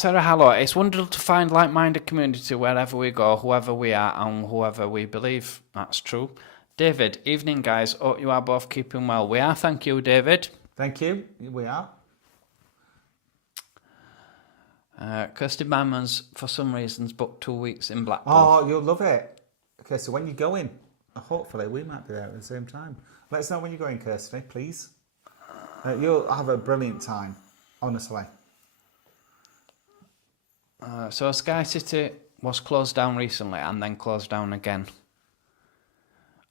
Sarah Hallow. It's wonderful to find like-minded community wherever we go, whoever we are, and whoever we believe. That's true. David, evening, guys. Hope you are both keeping well. We are. Thank you, David. Thank you. We are. Kirsty Bamans, for some reasons, booked 2 weeks in Blackpool. Oh, you'll love it. Okay, so when you go in, hopefully we might be there at the same time. Let us know when you're going, Kirsty, please. You'll have a brilliant time, honestly. So Sky City was closed down recently and then closed down again.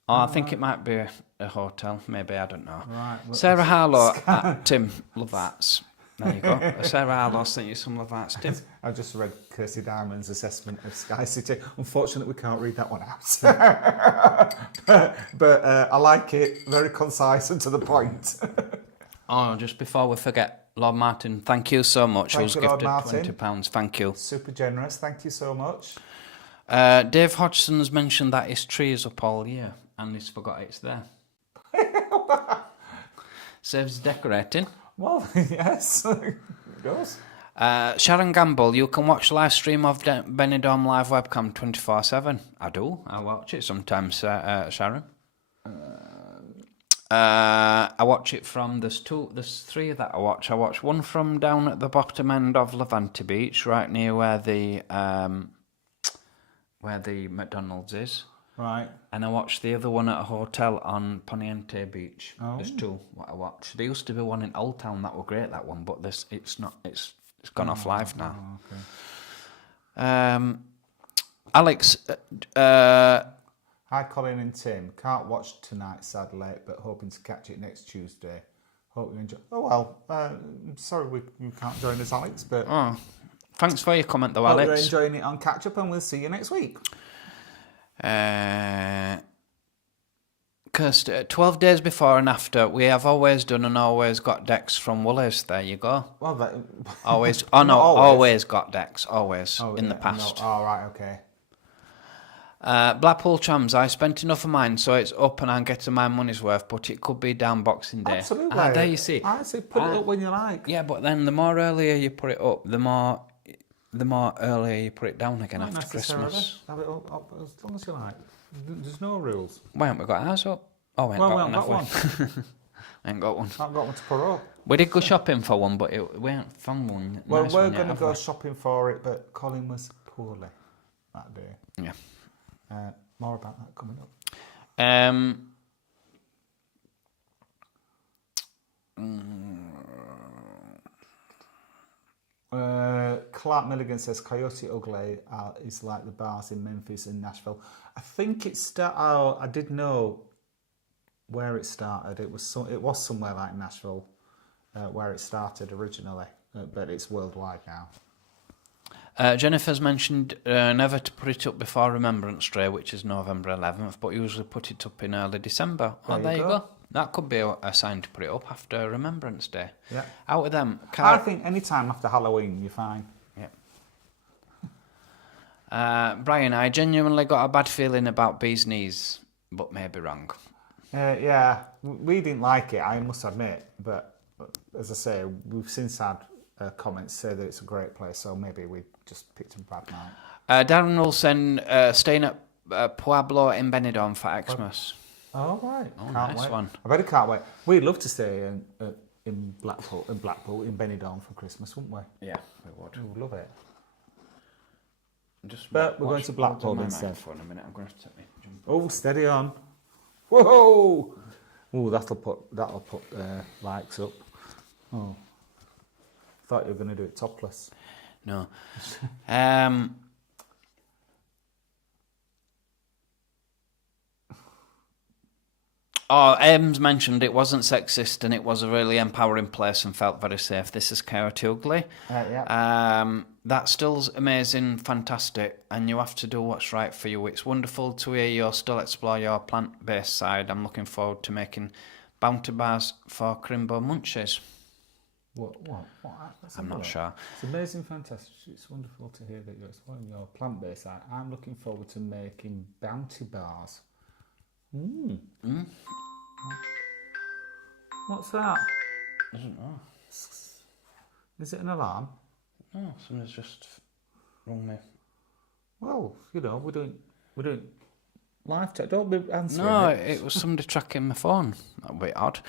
Oh, I think it might be a hotel. Maybe, I don't know. Right. Well, Sarah Harlow at Tim Love Arts. There you go. Sarah Harlow sent you some Love Arts, Tim. I just read Kirsty Diamond's assessment of Sky City. Unfortunately, we can't read that one out. but I like it. Very concise and to the point. Oh, just before we forget, Lord Martin, thank you so much. Thank Who's you, Lord gifted Martin. £20. Thank you. Super generous. Thank you so much. Dave Hodgson's mentioned that his tree is up all year and he's forgot it's there. Saves decorating. Well, yes. It goes. Sharon Gamble, you can watch live stream of Benidorm live webcam 24/7. I do. I watch it sometimes, Sharon. I watch it from, there's three that I watch. I watch one from down at the bottom end of Levante Beach, right near where the McDonald's is. Right. And I watched the other one at a hotel on Poniente Beach. Oh. There's two what I watch. There used to be one in Old Town that were great, that one, but it's gone off live now. Oh, okay. Alex. Hi, Colin and Tim. Can't watch tonight, sadly, but hoping to catch it next Tuesday. Hope you enjoy. Oh well. Sorry you can't join us, Alex, but. Oh, thanks for your comment, though, Alex. Alex. You're enjoying it on catch up, and we'll see you next week. Kirsty, 12 days before and after, we have always done and always got decks from Woolies. There you go. Well, always. Oh no, always got decks. Always in the past. No. Oh right, okay. Blackpool Chums, I spent enough of mine, so it's up and I'm getting my money's worth, but it could be down Boxing Day. Absolutely. There you see. I say put it up when you like. Yeah, but then the more earlier you put it up, the more earlier you put it down again after Christmas. Have it up as long as you like. There's no rules. Why haven't we got ours up? Oh, we ain't got one. I ain't got one. I've got one to put up. We did go shopping for one, but we ain't found one. Well, we're going to go shopping for it, but Colin was poorly that day. Yeah. More about that coming up. Clark Milligan says Coyote Ugly is like the bars in Memphis and Nashville. I think I did know where it started. It was somewhere like Nashville where it started originally, but it's worldwide now. Jennifer's mentioned never to put it up before Remembrance Day, which is November 11th, but usually put it up in early December. There you go. That could be a sign to put it up after Remembrance Day. Yeah. Out of them. I think any time after Halloween, you're fine. Yeah. Brian, I genuinely got a bad feeling about Bee's Knees, but maybe wrong. Yeah, we didn't like it, I must admit, but as I say, we've since had comments say that it's a great place, so maybe we just picked a bad night. Darren Wilson staying at Pueblo in Benidorm for Xmas. Oh, right. Oh, nice wait. one. I bet I can't wait. We'd love to stay in Blackpool, in Benidorm for Christmas, wouldn't we? Yeah, we would. We would love it. But we're going to Blackpool instead. For a minute. I'm going to take me jump. Oh, steady on. Whoa! Oh, that'll put likes up. Oh. Thought you were going to do it topless. No. Ems mentioned it wasn't sexist and it was a really empowering place and felt very safe. This is Coyote Ugly. Yeah. That still's amazing, fantastic, and you have to do what's right for you. It's wonderful to hear you still explore your plant-based side. I'm looking forward to making bounty bars for Crimbo Munchies. What? I'm not sure. It's amazing, fantastic. It's wonderful to hear that you're exploring your plant-based side. I'm looking forward to making bounty bars. What's that? I don't know. Is it an alarm? No, someone's just rung me. Well, we're doing live chat. Don't be answering. No, it was somebody tracking my phone. That would be odd.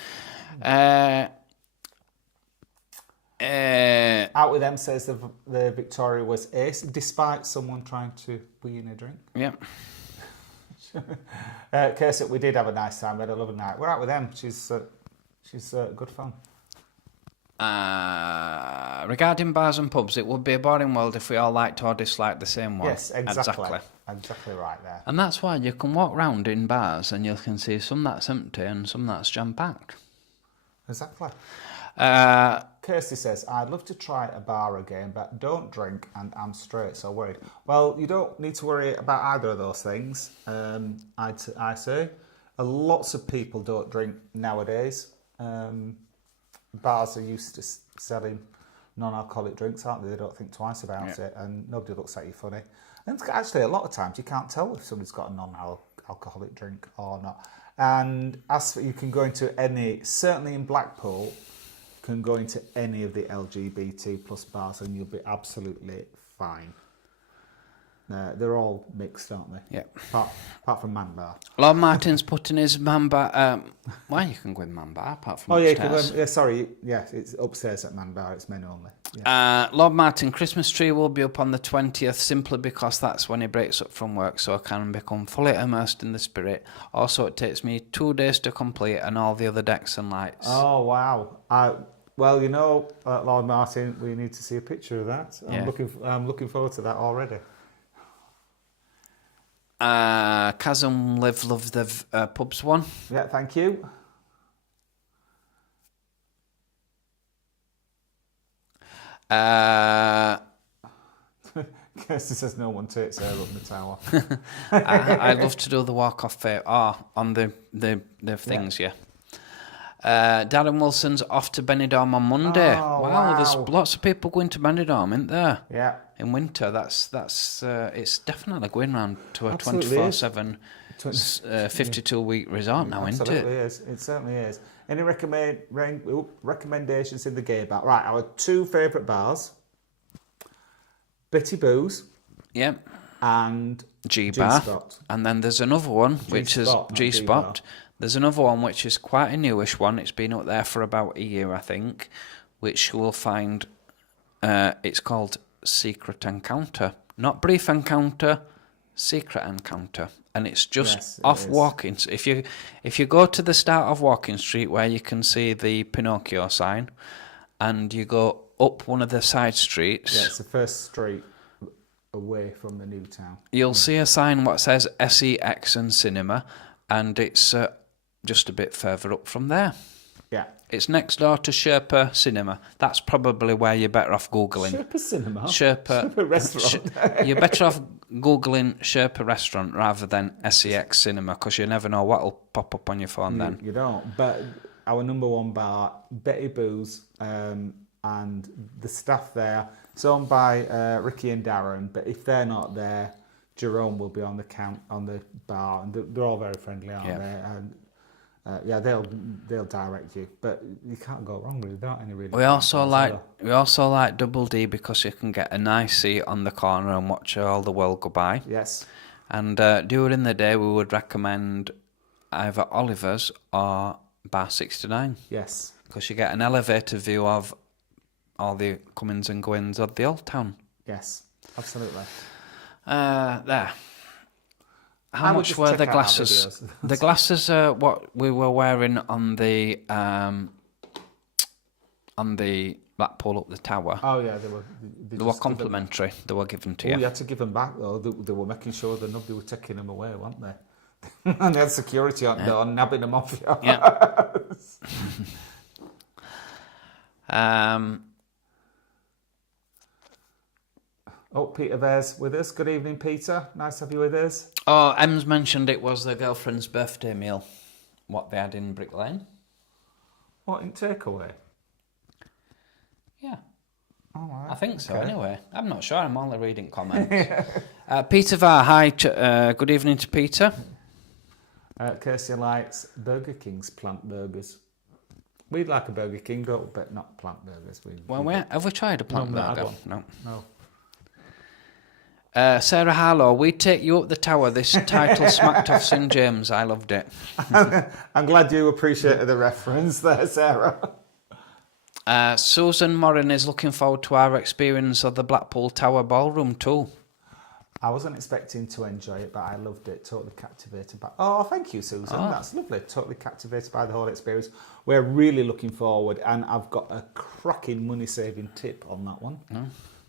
Out with them says the Victoria was ace, despite someone trying to wee in a drink. Yeah. Kirsty, we did have a nice time. We had a lovely night. We're out with them. She's good fun. Regarding bars and pubs, it would be a boring world if we all liked or disliked the same one. Yes, exactly. Exactly right there. And that's why you can walk round in bars and you can see some that's empty and some that's jam-packed. Exactly. Kirsty says, I'd love to try a bar again, but don't drink and I'm straight, so worried. Well, you don't need to worry about either of those things, I say. Lots of people don't drink nowadays. Bars are used to selling non-alcoholic drinks, aren't they? They don't think twice about it, and nobody looks at you funny. And actually, a lot of times you can't tell if somebody's got a non-alcoholic drink or not. And as for, you can go into any, certainly in Blackpool, you can go into any of the LGBT plus bars and you'll be absolutely fine. They're all mixed, aren't they? Yeah. Apart from Man Bar. Lord Martin's putting his Man Bar... well, you can go in Man Bar apart from upstairs. It's upstairs at Man Bar. It's men only. Yeah. Lord Martin, Christmas tree will be up on the 20th simply because that's when he breaks up from work, so I can become fully immersed in the spirit. Also, it takes me 2 days to complete and all the other decks and lights. Oh, wow. Well, you know, Lord Martin, we need to see a picture of that. I'm looking forward to that already. Chasm Live Love the pubs one. Yeah, thank you. Kirsty says no one takes her up the tower. I love to do the walk off on the things, yeah. Darren Wilson's off to Benidorm on Monday. Oh, wow, there's lots of people going to Benidorm, isn't there? Yeah. In winter, that's it's definitely going round to a 24/7, 52-week resort now, isn't it? Absolutely is. It certainly is. Any recommendations in the gay bar? Right, our 2 favourite bars: Bitty Boo's. Yep. And G-Bar. G-Spot. And then there's another one which is G-Spot. There's another one which is quite a newish one. It's been up there for about a year, I think, which you will find. It's called Secret Encounter, not Brief Encounter, Secret Encounter, and it's just off Walking. If you go to the start of Walking Street where you can see the Pinocchio sign, and you go up one of the side streets. Yeah, it's the first street away from the new town. You'll see a sign what says SEX and Cinema, and it's just a bit further up from there. Yeah. It's next door to Sherpa Cinema. That's probably where you're better off Googling. Sherpa Cinema? Sherpa Restaurant. You're better off Googling Sherpa Restaurant rather than SEX Cinema, because you never know what will pop up on your phone then. You don't. But our number 1 bar, Betty Boo's, and the staff there, it's owned by Ricky and Darren, but if they're not there, Jerome will be on the bar, and they're all very friendly, aren't they? And they'll direct you, but you can't go wrong without any really. We also like Double D because you can get a nice seat on the corner and watch all the world go by. Yes. And during the day, we would recommend either Oliver's or Bar 69. Yes. Because you get an elevator view of all the comings and goings of the old town. Yes, absolutely. There. How much were the glasses? The glasses are what we were wearing on the Blackpool up the tower. Oh yeah, they were complimentary. They were given to you. You had to give them back though. They were making sure that nobody was taking them away, weren't they? And they had security on door nabbing them off you. Yeah. Oh, Peter there's with us. Good evening, Peter. Nice to have you with us. Oh, Em's mentioned it was the girlfriend's birthday meal, what they had in Brick Lane. What, in takeaway? Yeah. All right. I think so, anyway. I'm not sure. I'm only reading comments. Peter Var, hi. Good evening to Peter. Kirsty likes Burger King's plant burgers. We'd like a Burger King, but not plant burgers. Have we tried a plant burger? No. Sarah Harlow, we take you up the tower. This title smacked off St James. I loved it. I'm glad you appreciated the reference there, Sarah. Susan Morin is looking forward to our experience of the Blackpool Tower ballroom too. I wasn't expecting to enjoy it, but I loved it. Totally captivated by. Oh, thank you, Susan. That's lovely. Totally captivated by the whole experience. We're really looking forward, and I've got a cracking money-saving tip on that one.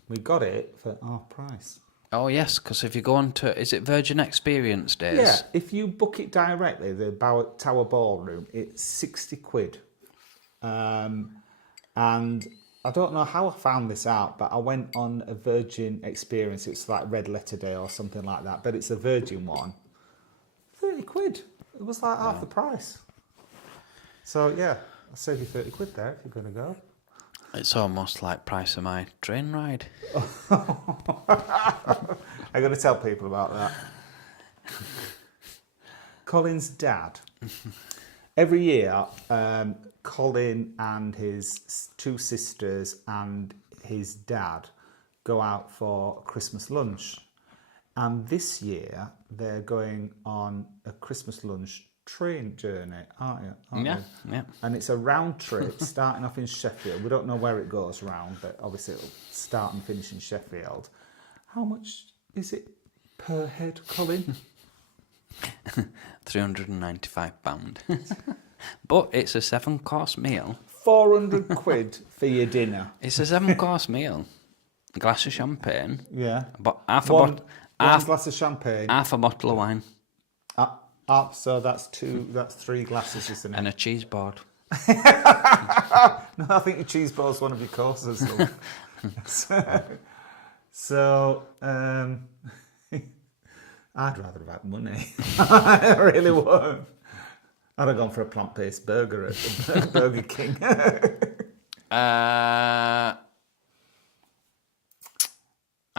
We got it for our price. Oh yes, because if you go on to, is it Virgin Experience Days? Yeah, if you book it directly, the Tower Ballroom, it's 60 quid. And I don't know how I found this out, but I went on a Virgin Experience. It's like Red Letter Day or something like that, but it's a Virgin one. 30 quid. It was like half the price. So yeah, I'll save you 30 quid there if you're going to go. It's almost like price of my train ride. I'm going to tell people about that. Colin's dad. Every year, Colin and his two sisters and his dad go out for Christmas lunch. And this year, they're going on a Christmas lunch train journey, aren't you? Yeah. And it's a round trip starting off in Sheffield. We don't know where it goes round, but obviously it'll start and finish in Sheffield. How much is it per head, Colin? £395. But it's a 7-course meal. 400 quid for your dinner. It's a 7-course meal. A glass of champagne. Yeah. But half glass of champagne. Half a bottle of wine. So that's 3 glasses, isn't it? And a cheese board. No, I think your cheese board's one of your courses. So, I'd rather have had money. I really would. I'd have gone for a plant-based burger at Burger King. Are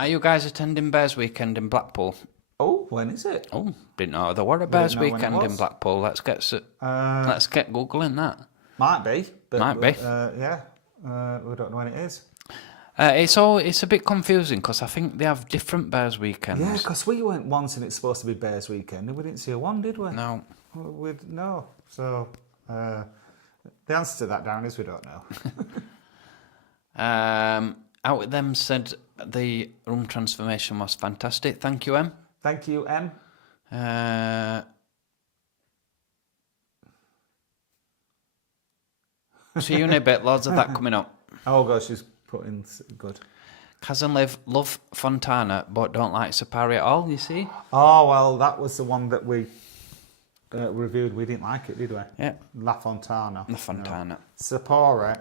you guys attending Bears Weekend in Blackpool? Oh, when is it? Oh, didn't know there were a Bears Weekend in Blackpool. Let's get googling that. Might be. Might be. Yeah. We don't know when it is. It's a bit confusing because I think they have different Bears Weekends. Yeah, because we went once and it's supposed to be Bears Weekend and we didn't see a one, did we? No. No. So the answer to that, Darren, is we don't know. Out with them said the room transformation was fantastic. Thank you, Em. Thank you, Em. See you in a bit. Loads of that coming up. Oh gosh, she's put in good. Cousin Liv love Fontana but don't like Sapari at all. You see? Oh well, that was the one that we reviewed. We didn't like it, did we? Yeah. La Fontana. La Fontana. No. Sapore,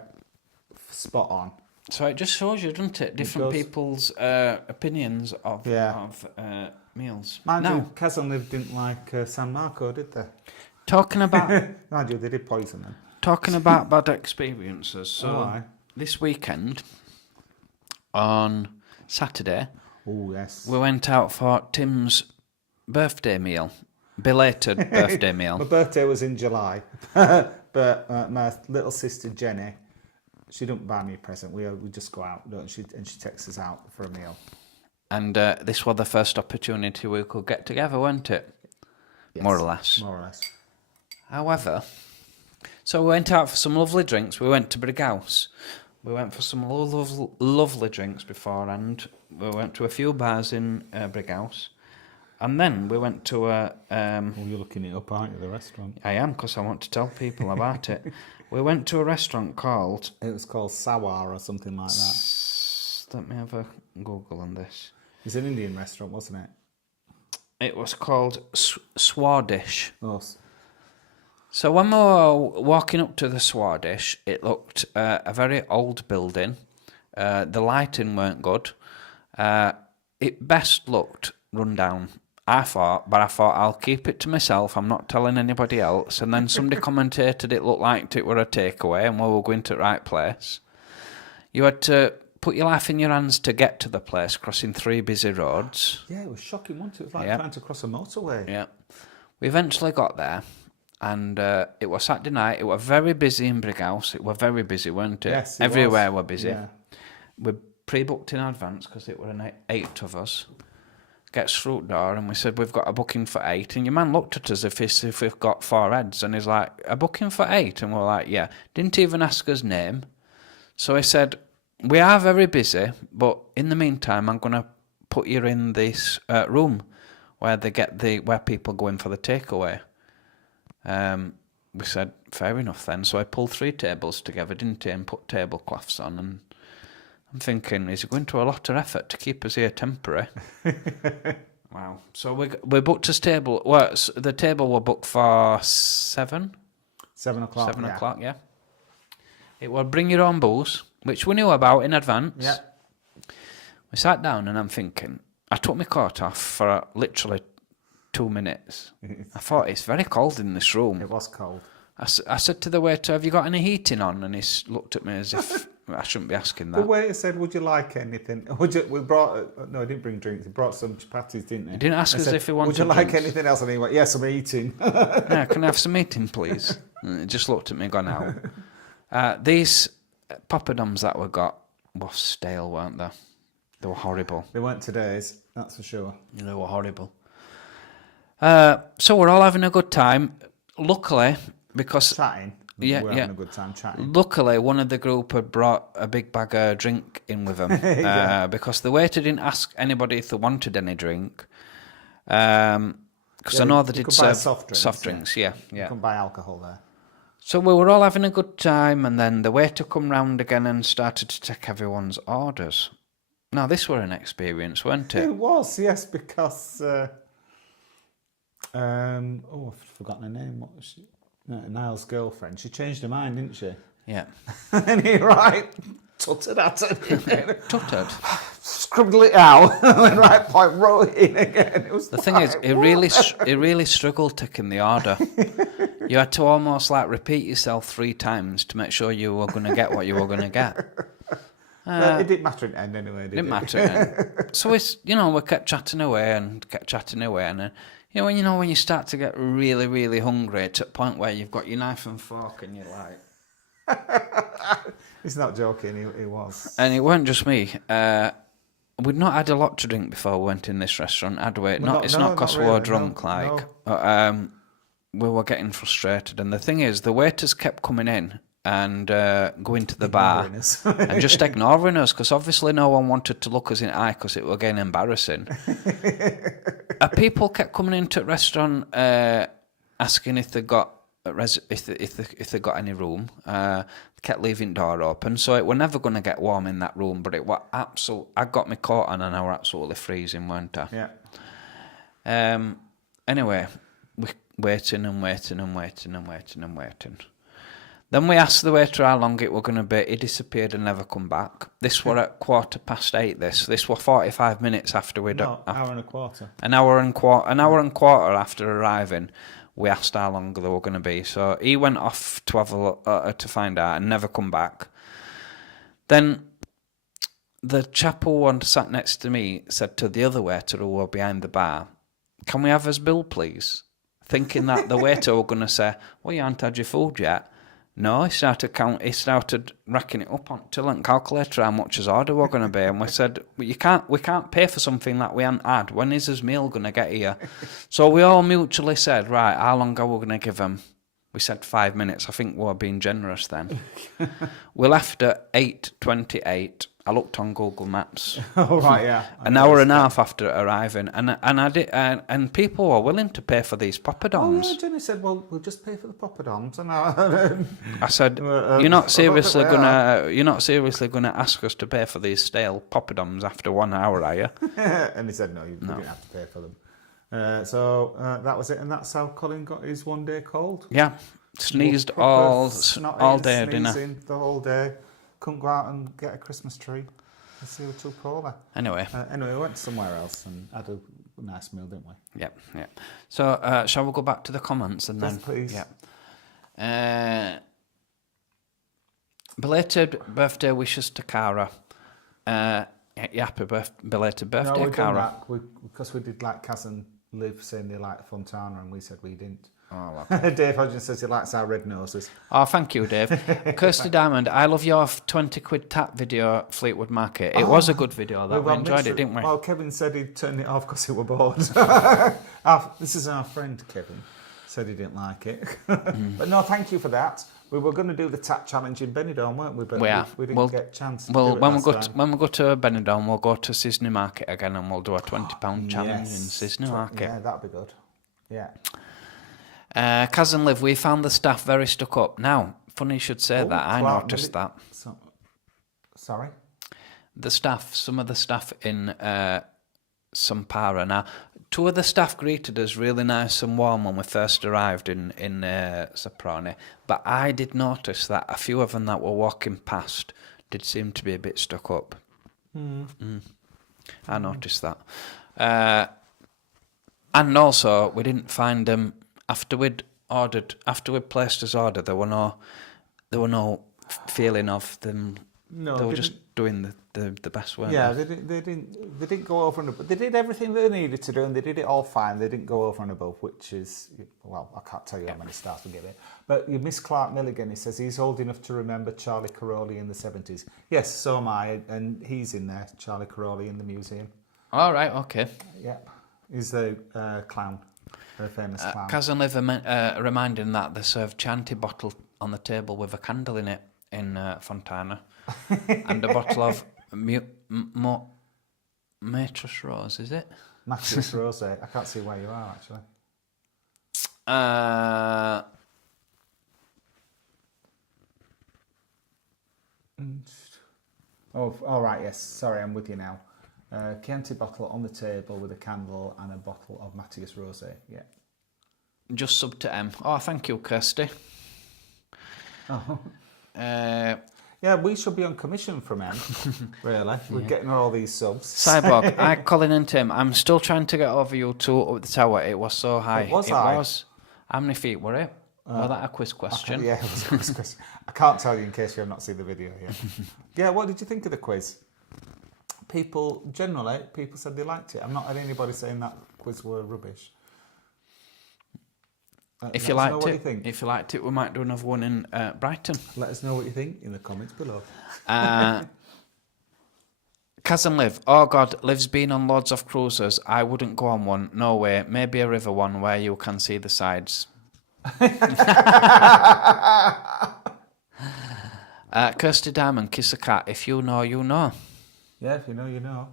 spot on. So it just shows you, doesn't it? Different people's opinions of meals. Mind you, Cousin Liv didn't like San Marco, did they? Talking about Mind you, they did poison them. Talking about bad experiences. So this weekend, on Saturday, we went out for Tim's birthday meal. Belated birthday meal. My birthday was in July, but my little sister Jenny, she didn't buy me a present. We just go out, don't she? And she takes us out for a meal. And this was the first opportunity we could get together, wasn't it? Yes, more or less. More or less. However, so we went out for some lovely drinks. We went to Brighouse. We went for some lovely drinks beforehand. We went to a few bars in Brighouse. And then we went to a... Well, you're looking it up, aren't you, the restaurant? I am, because I want to tell people about it. We went to a restaurant called... It was called Sawar or something like that. Let me have a Google on this. It's an Indian restaurant, wasn't it? It was called Swardish. Oh. So when we were walking up to the Swardish, it looked a very old building. The lighting weren't good. It best looked run down. I thought I'll keep it to myself. I'm not telling anybody else. And then somebody commentated it looked like it were a takeaway and we were going to the right place. You had to put your life in your hands to get to the place, crossing 3 busy roads. Yeah, it was shocking, wasn't it? It was like trying to cross a motorway. Yeah. We eventually got there and it was Saturday night. It was very busy in Brighouse. It was very busy, weren't it? Yes, it Everywhere was. were busy. Yeah. We pre-booked in advance because it were 8 of us. Gets through the door and we said, we've got a booking for 8. And your man looked at us if we've got 4 heads. And he's like, a booking for 8? And we're like, yeah. Didn't even ask us name. So he said, we are very busy, but in the meantime, I'm going to put you in this room where where people go in for the takeaway. We said, fair enough then. So I pulled 3 tables together, didn't I, and put tablecloths on. And I'm thinking, is it going to a lot of effort to keep us here temporary? Wow. So we booked a table. Well, the table were booked for 7? 7 o'clock. 7 o'clock, yeah. It will bring your own booze, which we knew about in advance. Yeah. We sat down and I'm thinking, I took my coat off for literally 2 minutes. I thought, it's very cold in this room. It was cold. I said to the waiter, have you got any heating on? And he looked at me as if I shouldn't be asking that. The waiter said, would you like anything? No, he didn't bring drinks. He brought some chapatis, didn't he? He didn't ask us if he wanted would you like drinks. anything else? And he went, yes, I'm eating. Yeah, can I have some eating, please? And he just looked at me and gone out. These poppadoms that we got were stale, weren't they? They were horrible. They weren't today's, that's for sure. They were horrible. So we're all having a good time. Luckily, because... Chatting. Yeah, we're having a good time chatting. Luckily, one of the group had brought a big bag of drink in with them. Yeah. Because the waiter didn't ask anybody if they wanted any drink. Because I know they did serve soft drinks. Yeah. You can buy alcohol there. So we were all having a good time, and then the waiter come round again and started to take everyone's orders. Now, this were an experience, weren't it? It was, yes, because... I've forgotten her name. What was she? No, Niall's girlfriend. She changed her mind, didn't she? Yeah. And he tutted at her. Tutted. Scribbled it out. And right point, wrote it in again. It was the thing is, he really struggled taking the order. You had to almost like repeat yourself 3 times to make sure you were going to get what you were going to get. It didn't matter in the end anyway, did it? Didn't matter in the end. So we kept chatting away, and then, when you start to get really, really hungry, to a point where you've got your knife and fork and you're like... He's not joking, he was. And it weren't just me. We'd not had a lot to drink before we went in this restaurant, had we? It's not because we were drunk, we were getting frustrated. And the thing is, the waiters kept coming in and going to the bar and just ignoring us, because obviously no one wanted to look us in the eye because it was getting embarrassing. People kept coming into the restaurant asking if they got if they got any room. They kept leaving the door open, so it were never going to get warm in that room. But it was I got my coat on and I were absolutely freezing, weren't I? Yeah. Anyway, we waiting. Then we asked the waiter how long it were going to be. He disappeared and never come back. This were at 8:15. This were 45 minutes after we'd... No, hour and a quarter. An hour and quarter after arriving, we asked how long they were going to be. So he went off to have to find out and never come back. Then the chap who sat next to me said to the other waiter who were behind the bar, "Can we have his bill, please?" Thinking that the waiter were going to say, "Well, you haven't had your food yet." No, he started racking it up on till and calculator how much his order were going to be, and we said, well, we can't pay for something that we haven't had. When is his meal going to get here? So we all mutually said, right, how long are we going to give him? We said 5 minutes. I think we were being generous then. We left at 8:28. I looked on Google Maps. Oh right, yeah. An hour and a half after arriving, and I did, and people were willing to pay for these poppadoms. Oh yeah, Jenny said, "Well, we'll just pay for the poppadoms." And I said, "You're not seriously gonna ask us to pay for these stale poppadoms after 1 hour, are you?" And he said, "No, you didn't have to pay for them." So that was it, and that's how Colin got his 1 day cold. Yeah, sneezed all day, didn't he? The whole day. Couldn't go out and get a Christmas tree. The CO2 polar. Anyway, we went somewhere else and had a nice meal, didn't we? Yep. So, shall we go back to the comments and yes, then? Please. Yeah. Belated birthday wishes to Cara. Happy belated birthday, no, Cara. Because we did like Kaz and Liv saying they liked Fontana, and we said we didn't. Oh, okay. Dave Hodgins says he likes our red noses. Oh, thank you, Dave. Kirsty Diamond, I love your 20 quid tap video, Fleetwood Market. It was a good video. We enjoyed it, didn't we? Well, Kevin said he'd turned it off because he were bored. This is our friend Kevin. Said he didn't like it. But no, thank you for that. We were going to do the tap challenge in Benidorm, weren't we? But We are. we didn't Well- get a chance to Well, do it when we last go time. when we go to Benidorm, we'll go to Sisney Market again, and we'll do a £20 challenge in Yes. Sisney Market. Yeah, that'd be good. Yeah. Kaz and Liv, we found the staff very stuck up. Now, funny you should say Oh, that. I Clark, noticed that. Sorry? The staff, some of the staff in Sampara. Now, two of the staff greeted us really nice and warm when we first arrived in Saproni, but I did notice that a few of them that were walking past did seem to be a bit stuck up. I noticed that. And also, we didn't find them after we'd placed his order. There were no feeling of them. No, they were just doing the best way. Yeah, they didn't go over and above. They did everything they needed to do, and they did it all fine. They didn't go over and above, which is, well, I can't tell you how many stars we give it. But you miss Clark Milligan. He says he's old enough to remember Charlie Caroli in the 70s. Yes, so am I, and he's in there, Charlie Caroli in the museum. All right, okay. Yeah, he's the clown, a famous clown. Kaz and Liv reminding that they served Chianti bottle on the table with a candle in it in Fontana. And a bottle of Matrus Rose, is it? Matrus Rose. I can't see where you are, actually. Oh, all right, yes. Sorry, I'm with you now. Chianti bottle on the table with a candle and a bottle of Matthias Rosé. Yeah. Just sub to M. Oh, thank you, Kirsty. Oh. Yeah, we should be on commission from M, really. We're getting all these subs. Cyborg, hi, Colin and Tim. I'm still trying to get over you two up the tower. It was so high. It was high. How many feet were it? Was that a quiz question? Yeah, it was a quiz question. I can't tell you in case you have not seen the video yet. Yeah, what did you think of the quiz? People said they liked it. I've not had anybody saying that quiz were rubbish. If you liked it, we might do another one in Brighton. Let us know what you think in the comments below. Kaz and Liv. Oh God, Liv's been on loads of cruises. I wouldn't go on one. No way. Maybe a river one where you can see the sides. Kirsty Diamond, kiss a cat. If you know, you know. Yeah, if you know, you know.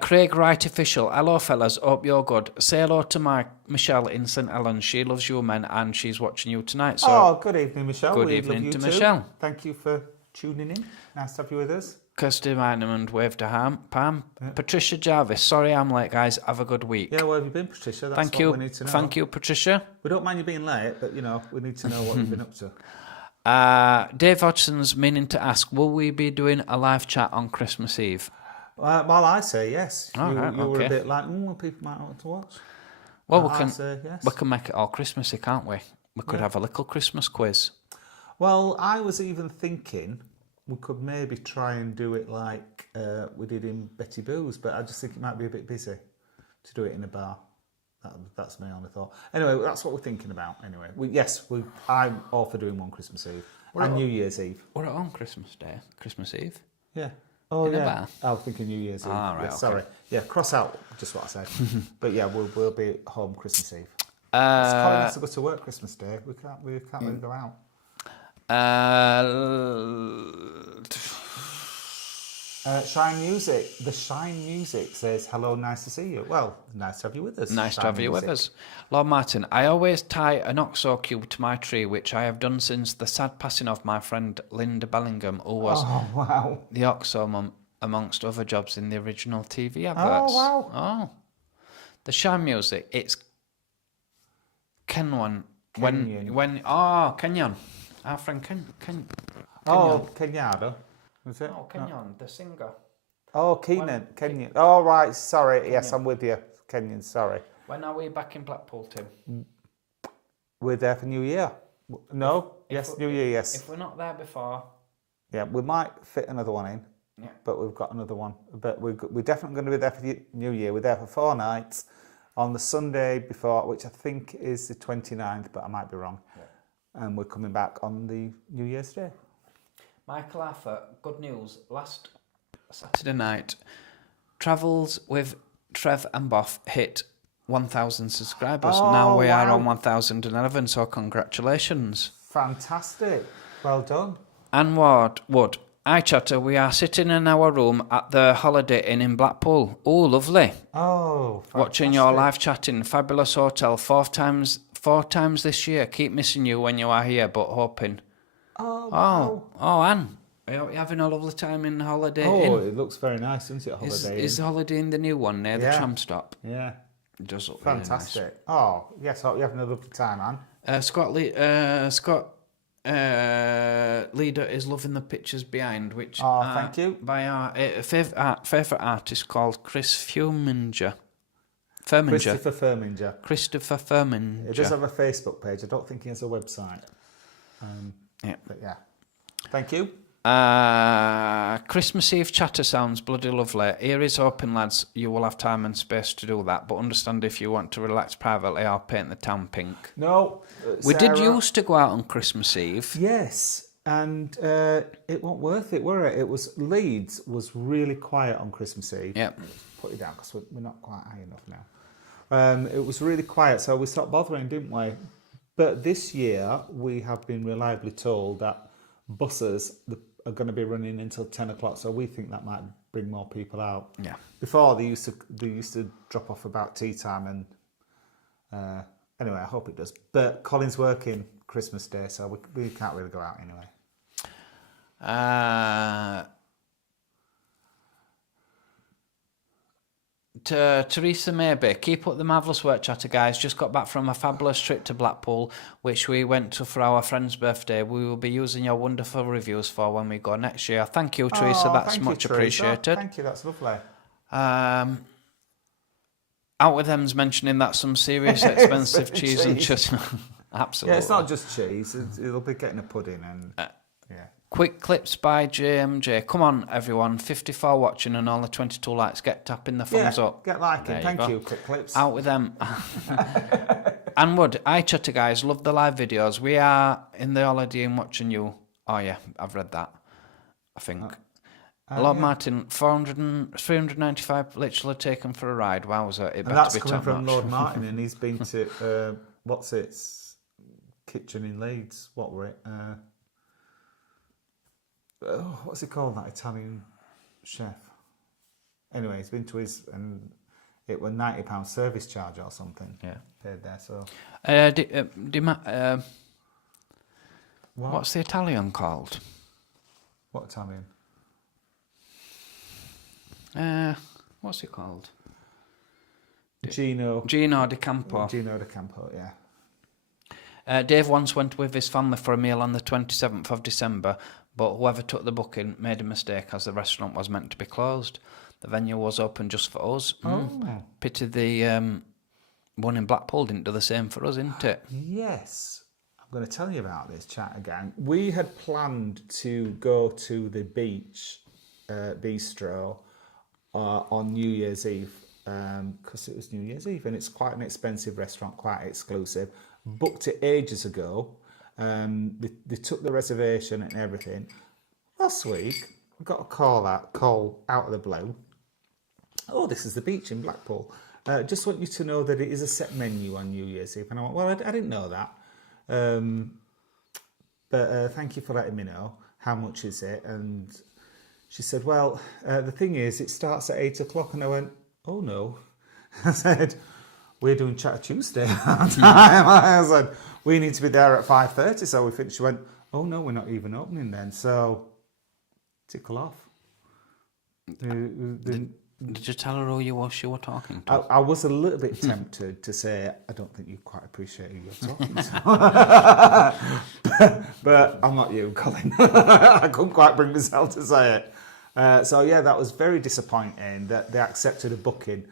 Craig Wright Official. Hello, fellas. Hope you're good. Say hello to Michelle in St. Helens. She loves you, men, and she's watching you tonight. So good evening, Michelle. Good We evening love you to too. Michelle. Thank you for tuning in. Nice to have you with us. Kirsty Diamond waved a palm. Yeah. Patricia Jarvis. Sorry I'm late, guys. Have a good week. Yeah, where have you been, Patricia? That's what we need to know. Thank you, Patricia. We don't mind you being late, but, we need to know what you've been up to. Dave Hodgson's meaning to ask, will we be doing a live chat on Christmas Eve? Well, I say yes. You Okay. were a bit like, people might want to watch. Well, yes. we can make it all Christmassy, can't we? We could have a little Christmas quiz. Well, I was even thinking we could maybe try and do it like we did in Betty Boo's, but I just think it might be a bit busy to do it in a bar. That's my only thought. Anyway, that's what we're thinking about. Anyway, I'm all for doing one Christmas Eve and New Year's Eve. We're on Christmas Day, Christmas Eve. Yeah. Oh, in a yeah. bar? I was thinking New Year's Eve. Right, yeah, okay. Sorry. Yeah, cross out just what I said. But yeah, we'll be at home Christmas Eve. Colin has to go to work Christmas Day. We can't really go out. Shine Music. The Shine Music says, hello, nice to see you. Well, nice to have you with us. Nice Shine to have you with us. Lord Martin, I always tie an oxo cube to my tree, which I have done since the sad passing of my friend Linda Bellingham, who was the oxo mum, amongst other jobs in the original TV adverts. Oh, wow. Oh. The Shine Music, it's Kenyan. Kenyan. Our friend Kenyan. Oh, Kenyatta. Was it? Oh, Kenyan, the singer. Oh, Kenyan. Oh, right, sorry. Kenyan. Yes, I'm with you. Kenyan, sorry. When are we back in Blackpool, Tim? We're there for New Year. No? New Year, yes. If we're not there before... Yeah, we might fit another one in. Yeah. But we've got another one. But we're definitely going to be there for the New Year. We're there for 4 nighs on the Sunday before, which I think is the 29th, but I might be wrong. Yeah. And we're coming back on the New Year's Day. Michael Arthur, good news. Last Saturday night, Travels with Trev and Boff hit 1,000 subscribers. Now we are on 1,011, so congratulations. Fantastic. Well done. And Wood, hi Chatter, we are sitting in our room at the Holiday Inn in Blackpool. Oh, lovely. Oh, fantastic. Watching your live chatting, fabulous hotel, four times this year. Keep missing you when you are here, but hoping. Oh, wow. Oh, Anne, are you having a lovely time in Holiday Inn? Oh, it looks very nice, doesn't it, Holiday Inn? Is the Holiday Inn the new one near the tram stop? Yeah. It does look Fantastic. Really nice. Oh, yes, I hope you're having a lovely time, Anne. Scott Leader is loving the pictures behind, which thank you. By our favourite artist called Chris Firminger. Christopher Firminger. Christopher Firminger. He does have a Facebook page. I don't think he has a website. Yeah. But yeah. Thank you. Christmas Eve chatter sounds bloody lovely. Here is hoping, lads, you will have time and space to do that, but understand if you want to relax privately or paint the town pink. No. We did used to go out on Christmas Eve. Yes, and it wasn't worth it, were it? It was Leeds was really quiet on Christmas Eve. Yep. Put it down because we're not quite high enough now. It was really quiet, so we stopped bothering, didn't we? But this year we have been reliably told that buses are going to be running until 10 o'clock, so we think that might bring more people out. Yeah. Before they used to drop off about tea time, and anyway, I hope it does. But Colin's working Christmas Day, so we can't really go out anyway. To Teresa Maybe, keep up the marvellous work, chatter guys. Just got back from a fabulous trip to Blackpool, which we went to for our friend's birthday. We will be using your wonderful reviews for when we go next year. Thank you, Teresa. That's much appreciated. Thank you. That's lovely. Out with them's mentioning that some serious expensive cheese and chutney. Absolutely. Yeah, it's not just cheese. It'll be getting a pudding and yeah. Quick clips by JMJ. Come on, everyone. 54 watching and all the 22 likes. Get tapping the thumbs up. Get liking. Thank you. Quick clips. Out with them. And Wood, hi chatter guys. Love the live videos. We are in the Holiday Inn watching you. Oh yeah, I've read that. I think. Lord Martin, 395 literally taken for a ride. Wowza. It better that's be coming from top-notch. Lord Martin, and he's been to kitchen in Leeds. What were it? What's it called? That Italian chef. Anyway, he's been to his, and it was £90 service charge or something. Yeah, paid there. So. What's the Italian called? What Italian? What's it called? Gino di Campo. Gino di Campo, yeah. Dave once went with his family for a meal on the 27th of December, but whoever took the booking made a mistake as the restaurant was meant to be closed. The venue was open just for us. Pity the one in Blackpool didn't do the same for us, isn't it? Yes. I'm going to tell you about this chat again. We had planned to go to the beach bistro on New Year's Eve because it was New Year's Eve and it's quite an expensive restaurant, quite exclusive. Booked it ages ago. They took the reservation and everything. Last week, we got a call out of the blue. Oh, this is the beach in Blackpool. Just want you to know that it is a set menu on New Year's Eve. And I went, well, I didn't know that. But thank you for letting me know. How much is it? And she said, well, the thing is, it starts at 8 o'clock. And I went, oh, no. I said, we're doing Chatter Tuesday at time. I said, we need to be there at 5:30. So we finished. She went, oh, no, we're not even opening then. So tickle off. Did you tell her who you were talking to? I was a little bit tempted to say, I don't think you quite appreciate who you're talking to. but I'm not you, Colin. I couldn't quite bring myself to say it. So, yeah, that was very disappointing that they accepted a booking.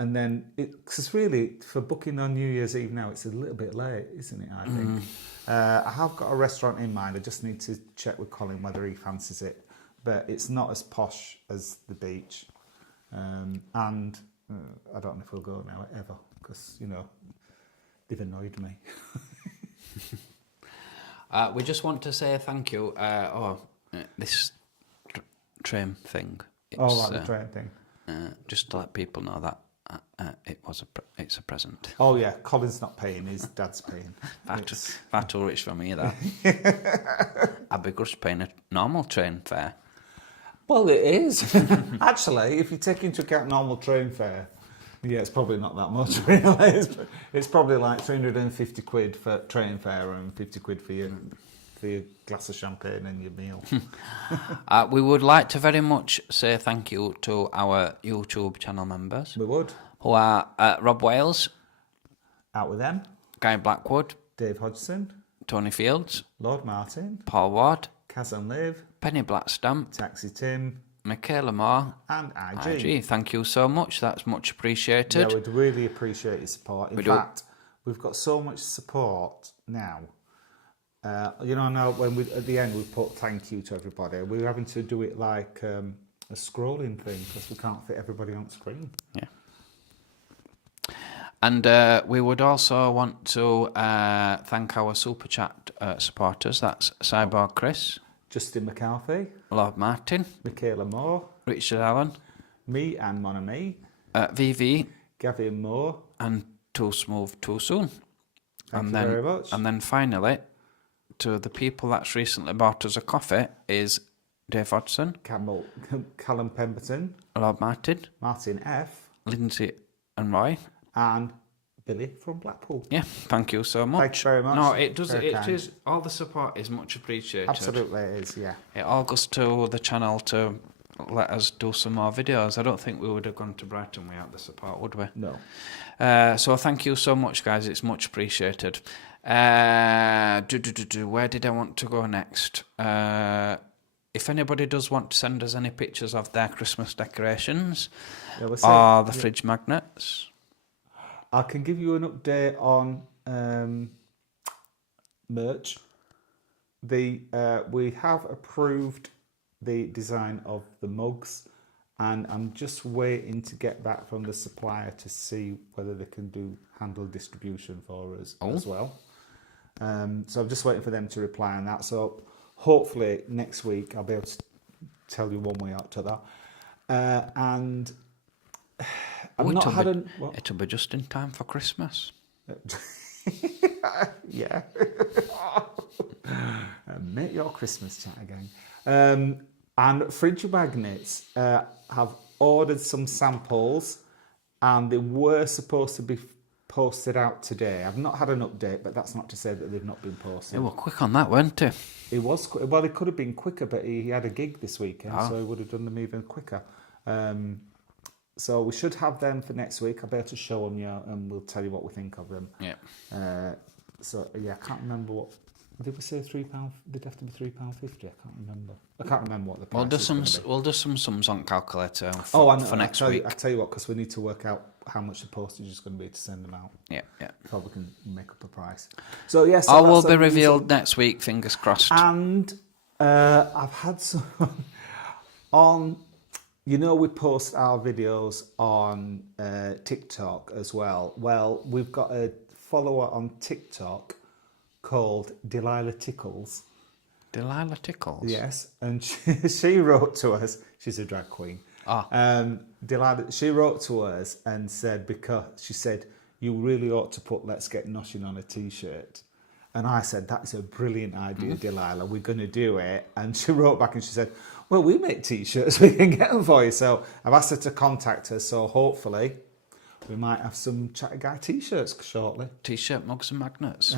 And then, because really, for booking on New Year's Eve now, it's a little bit late, isn't it, I think? I have got a restaurant in mind. I just need to check with Colin whether he fancies it. But it's not as posh as the beach. And I don't know if we'll go now ever because, they've annoyed me. We just want to say thank you. This train thing. It's, the train thing. Just to let people know that It's a present. Oh yeah, Colin's not paying, his dad's paying. Far too rich for me, that. I'd be just paying a normal train fare. Well, it is. Actually, if you take into account normal train fare, yeah, it's probably not that much, really. It's probably like 350 quid for train fare and 50 quid for your glass of champagne and your meal. We would like to very much say thank you to our YouTube channel members. We would. Who are Rob Wales, Out with them. Guy Blackwood, Dave Hodgson. Tony Fields, Lord Martin. Paul Ward, Kaz and Liv. Penny Blackstamp, Taxi Tim. Michaela Moore, And IG. Thank you so much. That's much appreciated. Yeah, we'd really appreciate your support. In fact, we've got so much support now. Now when at the end we put thank you to everybody, we're having to do it like a scrolling thing because we can't fit everybody on screen. Yeah. And we would also want to thank our Super Chat supporters. That's Cyborg Chris, Justin McCarthy, Lord Martin, Michaela Moore, Richard Allen, me and Mon Ami, VV, Gavin Moore, and Too Smooth Too Soon. Thank you very much. And then finally, to the people that's recently bought us a coffee is Dave Hodgson, Callum Pemberton, Lord Martin, Martin F, Lindsay and Roy, and Billy from Blackpool. Yeah, thank you so much. Thank you very much. No, it does. Very It kind. is. All the support is much appreciated. Absolutely, it is. Yeah. It all goes to the channel to let us do some more videos. I don't think we would have gone to Brighton without the support, would we? No. So thank you so much, guys. It's much appreciated. Where did I want to go next? If anybody does want to send us any pictures of their Christmas decorations or the fridge magnets, I can give you an update on merch. We have approved the design of the mugs, and I'm just waiting to get back from the supplier to see whether they can handle distribution for us as well. So I'm just waiting for them to reply on that. So hopefully next week I'll be able to tell you one way or the other. And it'll be just in time for Christmas. Yeah. Make your Christmas chat again. And fridge magnets have ordered some samples, and they were supposed to be posted out today. I've not had an update, but that's not to say that they've not been posted. They were quick on that, weren't they? It was well. It could have been quicker, but he had a gig this weekend, so he would have done them even quicker. So we should have them for next week. I'll be able to show them you, and we'll tell you what we think of them. Yeah. So yeah, I can't remember what did we say. £3? They'd have to be £3.50. I can't remember what the price is. We'll do some sums on calculator for next week. I tell you what, because we need to work out how much the postage is going to be to send them out. Yeah. So we can make up a price. So yes, all will be revealed next week. Fingers crossed. And I've had some on. We post our videos on TikTok as well. Well, we've got a follower on TikTok called Delilah Tickles. Delilah Tickles? Yes, and she wrote to us. She's a drag queen. Delilah, she wrote to us and said, because she said, you really ought to put Let's Get Noshing on a t-shirt. And I said, that's a brilliant idea, Delilah. We're going to do it. And she wrote back and she said, well, we make t-shirts. We can get them for you. So I've asked her to contact us. So hopefully we might have some Chatty Guy t-shirts shortly. T-shirt, mugs and magnets.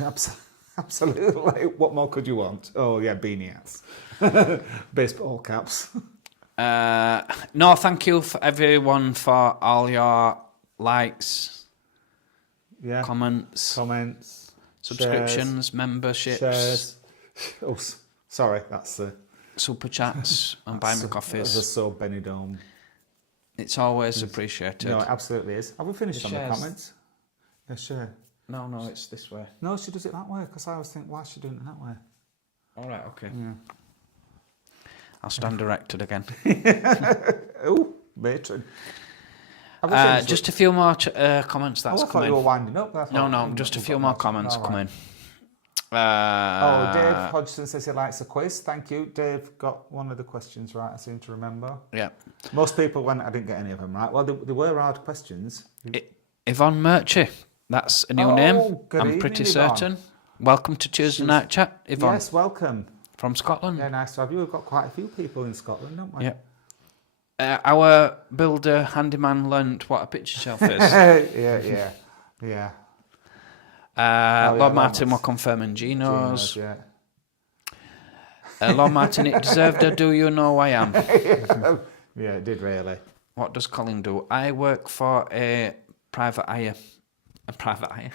Absolutely. What more could you want? Oh, yeah, beanie hats. Baseball caps. No, thank you for everyone for all your likes, comments, subscriptions, shares, memberships, shares. Oh, sorry, that's the super chats and buying me coffees. That's so Benidorm. It's always appreciated. No, it absolutely is. Have we finished on the comments? Yeah, sure. No, it's this way. No, she does it that way, because I always think, why is she doing it that way? All right, okay. Yeah. I'll stand erected again. Oh, matron. Just a few more comments that's I thought you were winding up. No, just a few more comments coming. Dave Hodgson says he likes a quiz. Thank you. Dave got one of the questions right, I seem to remember. Yeah. Most people went, I didn't get any of them right. Well, they were hard questions. Yvonne Murchie. That's a new name. Good I'm evening, pretty Yvonne. certain. Welcome to Tuesday Night Chat, Yvonne. Yes, welcome. From Scotland. Yeah, nice to have you. We've got quite a few people in Scotland, don't we? Yeah. Our builder handyman learnt what a picture shelf is. yeah. Lord Martin were confirming Geno's. Yeah. Lord Martin, it deserved a do you know I am. Yeah, it did really. What does Colin do? I work for a private hire. A private hire?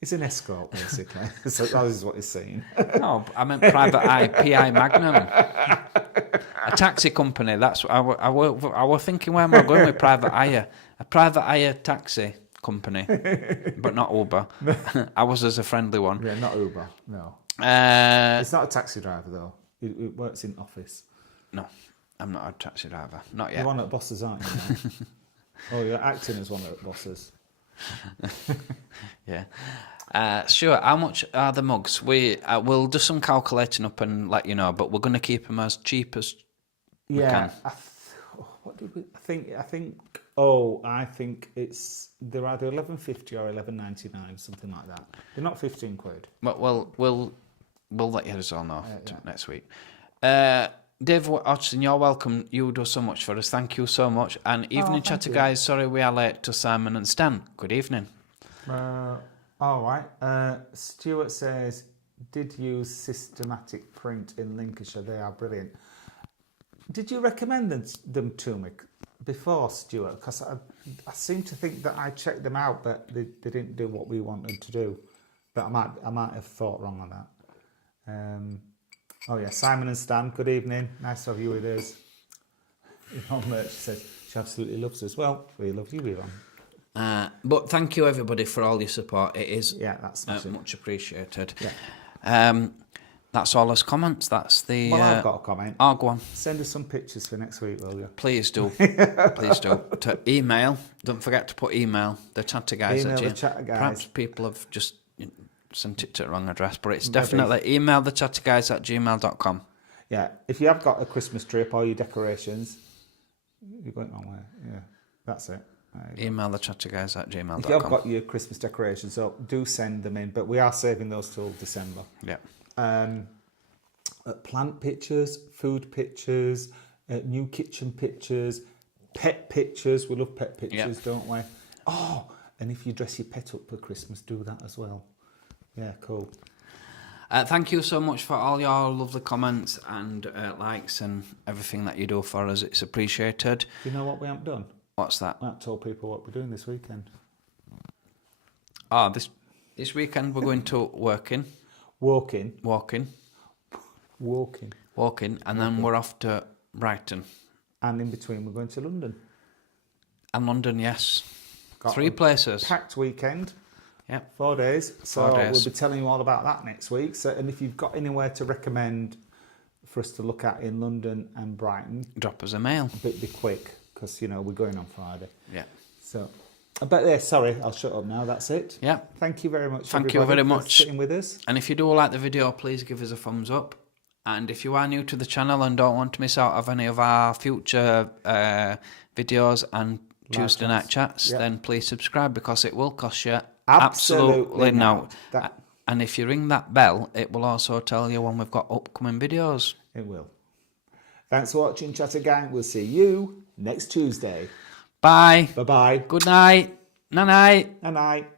It's an escort, basically. So that is what he's saying. No, I meant private eye, PI Magnum. A taxi company. That's what I was thinking. Where am I going with private hire? A private hire taxi company, but not Uber. Ours is a friendly one. Yeah, not Uber. No. It's not a taxi driver though. It works in office. No, I'm not a taxi driver. Not yet. You're one at Bosses, aren't you? Oh, you're acting as one at Bosses. Yeah. Sure. How much are the mugs? We'll do some calculating up and let you know, but we're going to keep them as cheap as we can. What did we? I think they're either $11.50 or $11.99, something like that. They're not £15. But we'll let you all know next week. Dave Hodgson, you're welcome. You do so much for us. Thank you so much. And evening chatter, guys. Sorry we are late to Simon and Stan. Good evening. All right. Stuart says, did use systematic print in Lincolnshire. They are brilliant. Did you recommend them to me before, Stuart? Because I seem to think that I checked them out, but they didn't do what we wanted to do. But I might have thought wrong on that. Simon and Stan, good evening. Nice to have you with us. Yvonne Merch says she absolutely loves us. Well, we love you, Yvonne. But thank you, everybody, for all your support. It is that's much appreciated. Yeah. That's all his comments. That's the. Well, I've got a comment. Oh, go on. Send us some pictures for next week, will you? Please do. Please do. To email. Don't forget to put email. The chatter guys. Email the chatter guys. Perhaps people have just sent it to the wrong address, but it's definitely email the chatter guys at gmail.com. Yeah. If you have got a Christmas tree up or your decorations, you're going the wrong way. Yeah. That's it. Email the chatter guys at gmail.com. If you have got your Christmas decorations up, do send them in, but we are saving those till December. Yeah. Plant pictures, food pictures, new kitchen pictures, pet pictures. We love pet pictures, don't we? Oh, and if you dress your pet up for Christmas, do that as well. Yeah, cool. Thank you so much for all your lovely comments and likes and everything that you do for us. It's appreciated. You know what we haven't done? What's that? I haven't told people what we're doing this weekend. Oh, this weekend we're going to Walking, and then we're off to Brighton. And in between we're going to London. And London, yes. Got 3 places. Packed weekend. Yeah. 4 days. So 4 days. we'll be telling you all about that next week. So, and if you've got anywhere to recommend for us to look at in London and Brighton, drop us a mail. Be quick, because we're going on Friday. Yeah. So, but sorry, I'll shut up now. That's it. Yeah. Thank you very much. Thank you very much for sitting with us. And if you do like the video, please give us a thumbs up. And if you are new to the channel and don't want to miss out of any of our future videos and Tuesday night chats, then please subscribe, because it will cost you absolutely no. And if you ring that bell, it will also tell you when we've got upcoming videos. It will. Thanks for watching, Chatter Gang. We'll see you next Tuesday. Bye. Bye-bye. Good night. Night-night. Night-night.